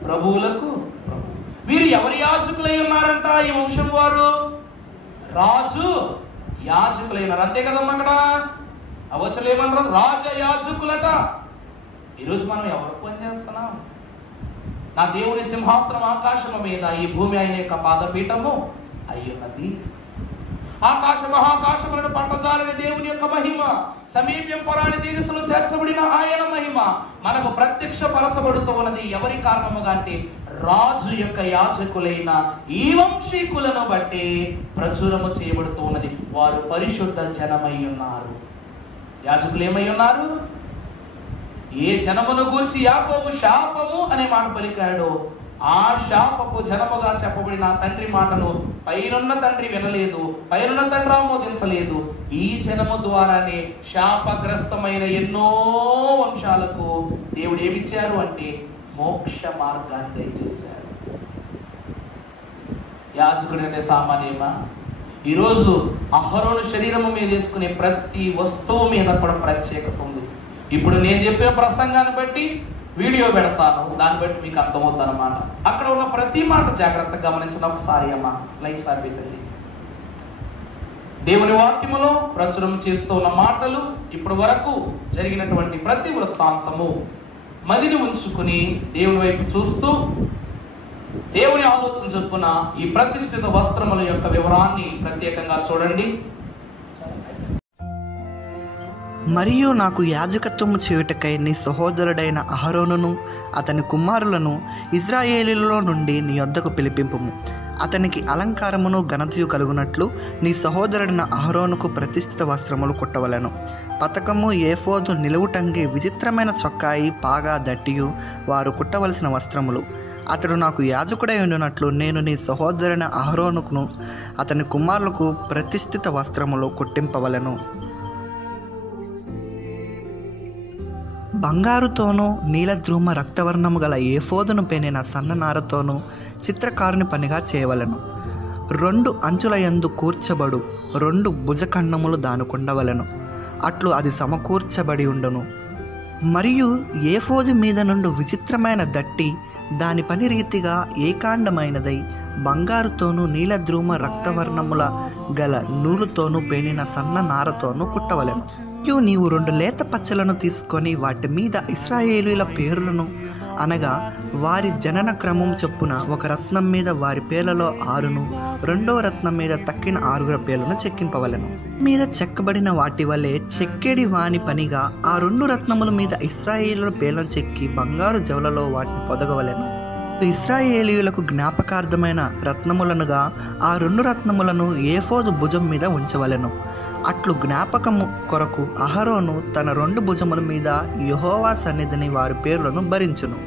ప్రభువులకు ప్రభు. వీరు ఎవరి యాజకులై ఉన్నారంట? ఈ వంశం వారు రాజు యాజకులైనారు. అంతే కదమ్మా. అక్కడ అవచలు ఏమన్నారు? రాజ యాజకులట. ఈరోజు మనం ఎవరు పని చేస్తున్నాం? నా దేవుని సింహాసనం ఆకాశము మీద, ఈ భూమి ఆయన యొక్క పాదపీఠము అయ్యున్నది. ఆకాశ మహాకాశములను పట్టజాలని దేవుని యొక్క మహిమ, సమీప్యం పరాని తేజస్సులో చేర్చబడిన ఆయన మహిమ మనకు ప్రత్యక్ష పరచబడుతూ ఉన్నది. ఎవరి కారణముగా అంటే రాజు యొక్క యాజకులైన ఈ వంశీకులను బట్టి ప్రచురము చేయబడుతూ ఉన్నది. వారు పరిశుద్ధ జనమై ఉన్నారు. యాజకులు ఏమై ఉన్నారు? ఏ జనమును గూర్చి యాకోబు శాపము అనే మాట పలికాడో, ఆ శాపపు జనముగా చెప్పబడిన తండ్రి మాటను పైనున్న తండ్రి వినలేదు, పైనున్న తండ్రి ఆమోదించలేదు. ఈ జనము ద్వారానే శాపగ్రస్తమైన ఎన్నో వంశాలకు దేవుడు ఏమిచ్చారు అంటే మోక్ష మార్గాన్ని దయచేశారు. యాజకుడు అంటే సామాన్యమా? ఈరోజు అహరోను శరీరము మీద వేసుకునే ప్రతి వస్తువు మీద కూడా ప్రత్యేకత ఉంది. ఇప్పుడు నేను చెప్పిన ప్రసంగాన్ని బట్టి వీడియో పెడతాను, దాన్ని బట్టి మీకు అర్థమవుతుంది అన్నమాట. అక్కడ ఉన్న ప్రతి మాట జాగ్రత్తగా గమనించిన ఒకసారి అమ్మా లైక్ సార్ పెట్టండి. దేవుని వాక్యములో ప్రచురం చేస్తూ ఉన్న మాటలు, ఇప్పటి వరకు జరిగినటువంటి ప్రతి వృత్తాంతము మదిని ఉంచుకుని దేవుని వైపు చూస్తూ దేవుని ఆలోచన చొప్పున ఈ ప్రతిష్ఠిత వస్త్రముల యొక్క వివరాన్ని ప్రత్యేకంగా చూడండి. మరియు నాకు యాజకత్వము చేయుటకై నీ సహోదరుడైన అహరోనును అతని కుమారులను ఇజ్రాయేలీలో నుండి నీ యొద్దకు పిలిపింపుము. అతనికి అలంకారమును ఘనతయు కలుగునట్లు నీ సహోదరుడిన అహరోనుకు ప్రతిష్ఠిత వస్త్రములు కుట్టవలెను. పతకము, ఏఫోదు, నిలువుటంగి, విచిత్రమైన చొక్కాయి, పాగా, దట్టియు వారు కుట్టవలసిన వస్త్రములు. అతడు నాకు యాజకుడై ఉండినట్లు నేను నీ సహోదరుని అహరోనుకును అతని కుమారులకు ప్రతిష్ఠిత వస్త్రములు కుట్టింపవలెను. బంగారుతోనూ నీలద్రుమ రక్తవర్ణము గల ఏఫోదును పెనిన సన్ననారతోనూ చిత్రకారుని పనిగా చేయవలెను. 2 అంచుల యందు కూర్చబడు 2 భుజఖండములు దానుకుండవలెను. అట్లు అది సమకూర్చబడి ఉండును. మరియు ఏఫోదు మీద నుండి విచిత్రమైన దట్టి దాని పని రీతిగా ఏకాండమైనదై బంగారుతోనూ నీలద్రుమ రక్తవర్ణముల గల నూలుతోనూ పేనిన సన్న నారతోనూ కుట్టవలెను. మరియు నీవు 2 లేత పచ్చలను తీసుకొని వాటి మీద ఇశ్రాయేలీయుల పేర్లను అనగా వారి జనన క్రమం చొప్పున 1 రత్నం మీద వారి పేర్లలో 6ను, 2వ రత్నం మీద తక్కిన 6 పేర్లను చెక్కింపవలెను. మీద చెక్కబడిన వాటి వలె చెక్కెడి వాని పనిగా ఆ 2 రత్నముల మీద ఇశ్రాయేలీయుల పేర్లను చెక్కి బంగారు జవలలో వాటిని పొదగవలెను. ఇశ్రాయేలీయులకు జ్ఞాపకార్థమైన రత్నములనుగా ఆ 2 రత్నములను ఏఫోదు భుజం మీద ఉంచవలెను. అట్లు జ్ఞాపకము కొరకు అహరోను తన 2 భుజముల మీద యెహోవా సన్నిధిని వారి పేర్లను భరించును.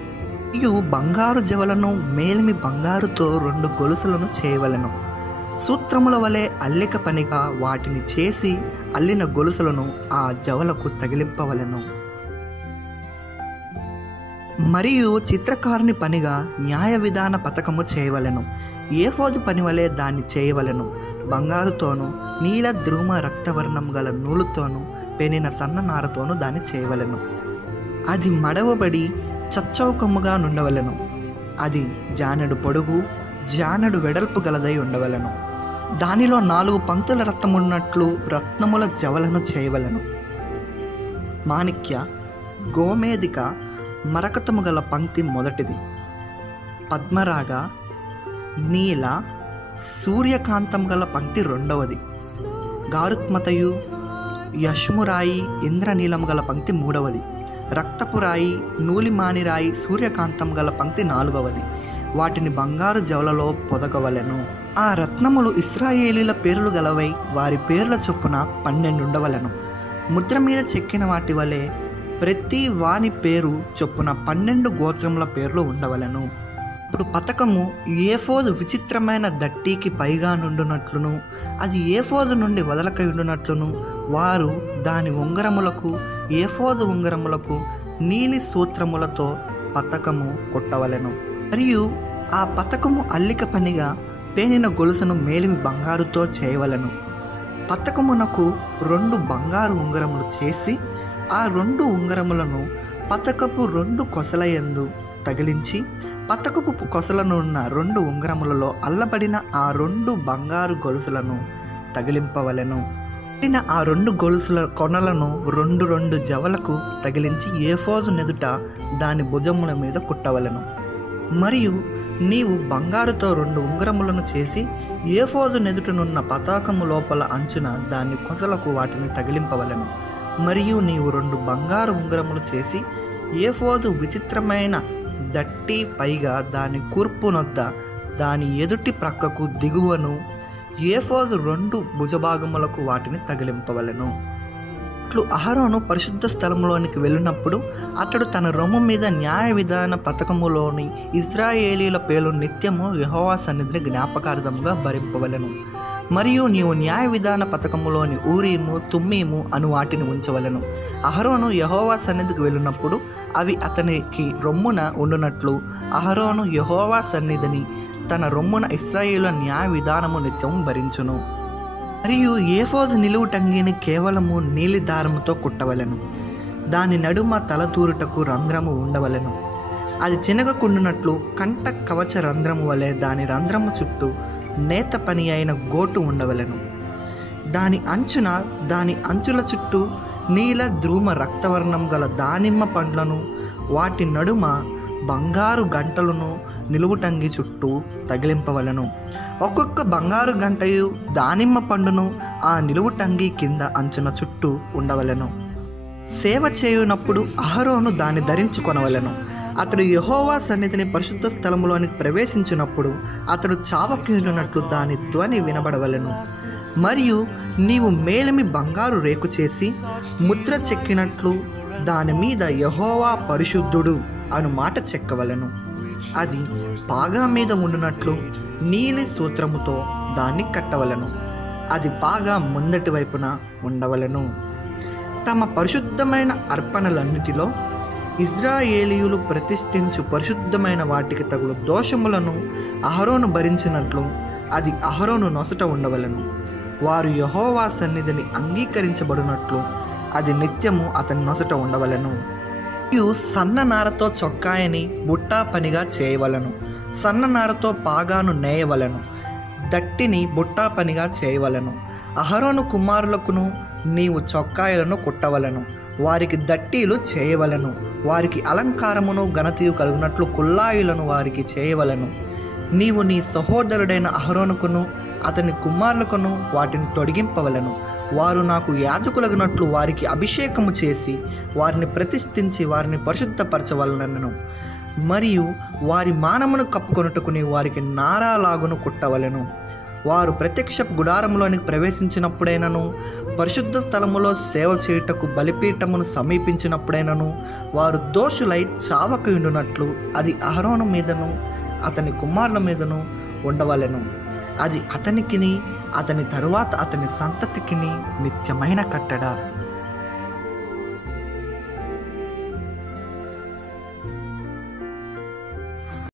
మరియు బంగారు జవలను మేలిమి బంగారుతో 2 గొలుసులను చేయవలెను. సూత్రముల వలె అల్లిక పనిగా వాటిని చేసి అల్లిన గొలుసులను ఆ జవలకు తగిలింపవలెను. మరియు చిత్రకారుని పనిగా న్యాయ విధాన పతకము చేయవలెను. ఏఫోదు పని వలె దాన్ని చేయవలెను. బంగారుతోనూ నీల ద్రుమ రక్తవర్ణం గల నూలుతోనూ పెనిన సన్ననారతోనూ దాన్ని చేయవలెను. అది మడవబడి చచ్చౌకముగా నుండవలెను. అది జానెడు పొడుగు, జానెడు వెడల్పు గలదై ఉండవలెను. దానిలో 4 పంక్తుల రత్నమున్నట్లు రత్నముల జవలను చేయవలెను. మాణిక్య, గోమేదిక, మరకతము గల పంక్తి మొదటిది. పద్మరాగ, నీల, సూర్యకాంతం గల పంక్తి రెండవది. గారుత్మతయు, యష్మురాయి, ఇంద్రనీలం గల పంక్తి మూడవది. రక్తపురాయి, నూలిమానిరాయి, సూర్యకాంతం గల పంక్తి నాలుగవది. వాటిని బంగారు జవలలో పొదగవలెను. ఆ రత్నములు ఇశ్రాయేలీల పేర్లు గలవై వారి పేర్ల చొప్పున 12 ఉండవలెను. ముద్ర మీద చెక్కిన వాటి వలె ప్రతి వాని పేరు చొప్పున 12 గోత్రముల పేర్లు ఉండవలెను. ఇప్పుడు పతకము ఏఫోదు విచిత్రమైన దట్టికి పైగా నుండునట్లును అది ఏఫోదు నుండి వదలకై ఉండునట్లును వారు దాని ఉంగరములకు ఏఫోదు ఉంగరములకు నీలి సూత్రములతో పతకము కొట్టవలెను. మరియు ఆ పతకము అల్లిక పనిగా పేనిన గొలుసును మేలిమి బంగారుతో చేయవలెను. పతకమునకు 2 బంగారు ఉంగరములు చేసి ఆ 2 ఉంగరములను పతకపు 2 కొసలయందు తగిలించి పతకపు కొసలనున్న 2 ఉంగరములలో అల్లబడిన ఆ 2 బంగారు గొలుసులను తగిలింపవలెను. ఆ 2 గొలుసుల కొనలను 2 జవలకు తగిలించి ఏఫోదు నెదుట దాని భుజముల మీద కుట్టవలెను. మరియు నీవు బంగారుతో 2 ఉంగరములను చేసి ఏఫోదు నెదుటనున్న పతాకము లోపల అంచున దాని కొసలకు వాటిని తగిలింపవలెను. మరియు నీవు 2 బంగారు ఉంగరములు చేసి ఏఫోదు విచిత్రమైన దట్టి పైగా దాని కూర్పునొద్ద దాని ఎదుటి ప్రక్కకు దిగువను ఏఫోదు 2 భుజభాగములకు వాటిని తగిలింపవలెను. అట్లు అహరోను పరిశుద్ధ స్థలములోనికి వెళ్ళినప్పుడు అతడు తన రొమ్ము మీద న్యాయ విధాన పతకములోని ఇశ్రాయేలీల పేర్లు నిత్యము యెహోవా సన్నిధిని జ్ఞాపకార్థముగా భరింపవలెను. మరియు నీవు న్యాయ విధాన పతకములోని ఊరీము, తుమ్మీము అను వాటిని ఉంచవలెను. అహరోను యెహోవా సన్నిధికి వెళ్ళినప్పుడు అవి అతనికి రొమ్మున ఉండునట్లు అహరోను యెహోవా సన్నిధిని తన రొమ్మున ఇశ్రాయేలు న్యాయ విధానము నిత్యము భరించును. మరియు ఏఫోదు నిలువుటంగిని కేవలము నీలి దారముతో కుట్టవలెను. దాని నడుమ తలదూరుటకు రంధ్రము ఉండవలెను. అది చినగకుండునట్లు కంట కవచ రంధ్రము వలె దాని రంధ్రము చుట్టూ నేత పని అయిన గోటు ఉండవలెను. దాని అంచున దాని అంచుల చుట్టూ నీల ద్రుమ రక్తవర్ణం గల దానిమ్మ పండ్లను వాటి నడుమ బంగారు గంటలను నిలువుటంగి చుట్టూ తగిలింపవలెను. ఒక్కొక్క బంగారు గంటయు దానిమ్మ పండును ఆ నిలువుటంగి కింద అంచున చుట్టూ ఉండవలెను. సేవ చేయునప్పుడు అహరోను దాన్ని ధరించుకొనవలెను. అతడు యెహోవా సన్నిధిని పరిశుద్ధ స్థలములోనికి ప్రవేశించినప్పుడు అతడు చావకీనున్నట్లు దాని ధ్వని వినబడవలెను. మరియు నీవు మేలిమి బంగారు రేకు చేసి ముద్ర చెక్కినట్లు దాని మీద యెహోవా పరిశుద్ధుడు అను మాట చెక్కవలెను. అది పాగా మీద ఉండునట్లు నీలి సూత్రముతో దాన్ని కట్టవలెను. అది పాగా ముందటి వైపున ఉండవలెను. తమ పరిశుద్ధమైన అర్పణలన్నిటిలో ఇజ్రాయేలీయులు ప్రతిష్ఠించు పరిశుద్ధమైన వాటికి తగులు దోషములను అహరోను భరించినట్లు అది అహరోను నొసట ఉండవలెను. వారు యెహోవా సన్నిధిని అంగీకరించబడినట్లు అది నిత్యము అతని నొసట ఉండవలెను. మరియు సన్ననారతో చొక్కాయని బుట్టా పనిగా చేయవలెను. సన్ననారతో పాగాను నేయవలెను. దట్టిని బుట్టా పనిగా చేయవలెను. అహరోను కుమారులకును నీవు చొక్కాయలను కుట్టవలెను. వారికి దట్టీలు చేయవలెను. వారికి అలంకారమును ఘనతయు కలుగునట్లు కుల్లాయులను వారికి చేయవలెను. నీవు నీ సహోదరుడైన అహరోనుకును అతని కుమారులకును వాటిని తొడిగింపవలెను. వారు నాకు యాజకులగినట్లు వారికి అభిషేకము చేసి వారిని ప్రతిష్ఠించి వారిని పరిశుద్ధపరచవలెను. మరియు వారి మానమును కప్పుకొనుటకు నీవు వారికి నారాలాగును కుట్టవలెను. వారు ప్రత్యక్షపు గుడారంలోనికి ప్రవేశించినప్పుడైనను పరిశుద్ధ స్థలములో సేవ చేయుటకు బలిపీఠమును సమీపించినప్పుడైనను వారు దోషులై చావకయుండునట్లు అది అహరోను మీదను అతని కుమారుల మీదను ఉండవలెను. అది అతనికిని అతని తరువాత అతని సంతతికిని నిత్యమైన కట్టడ.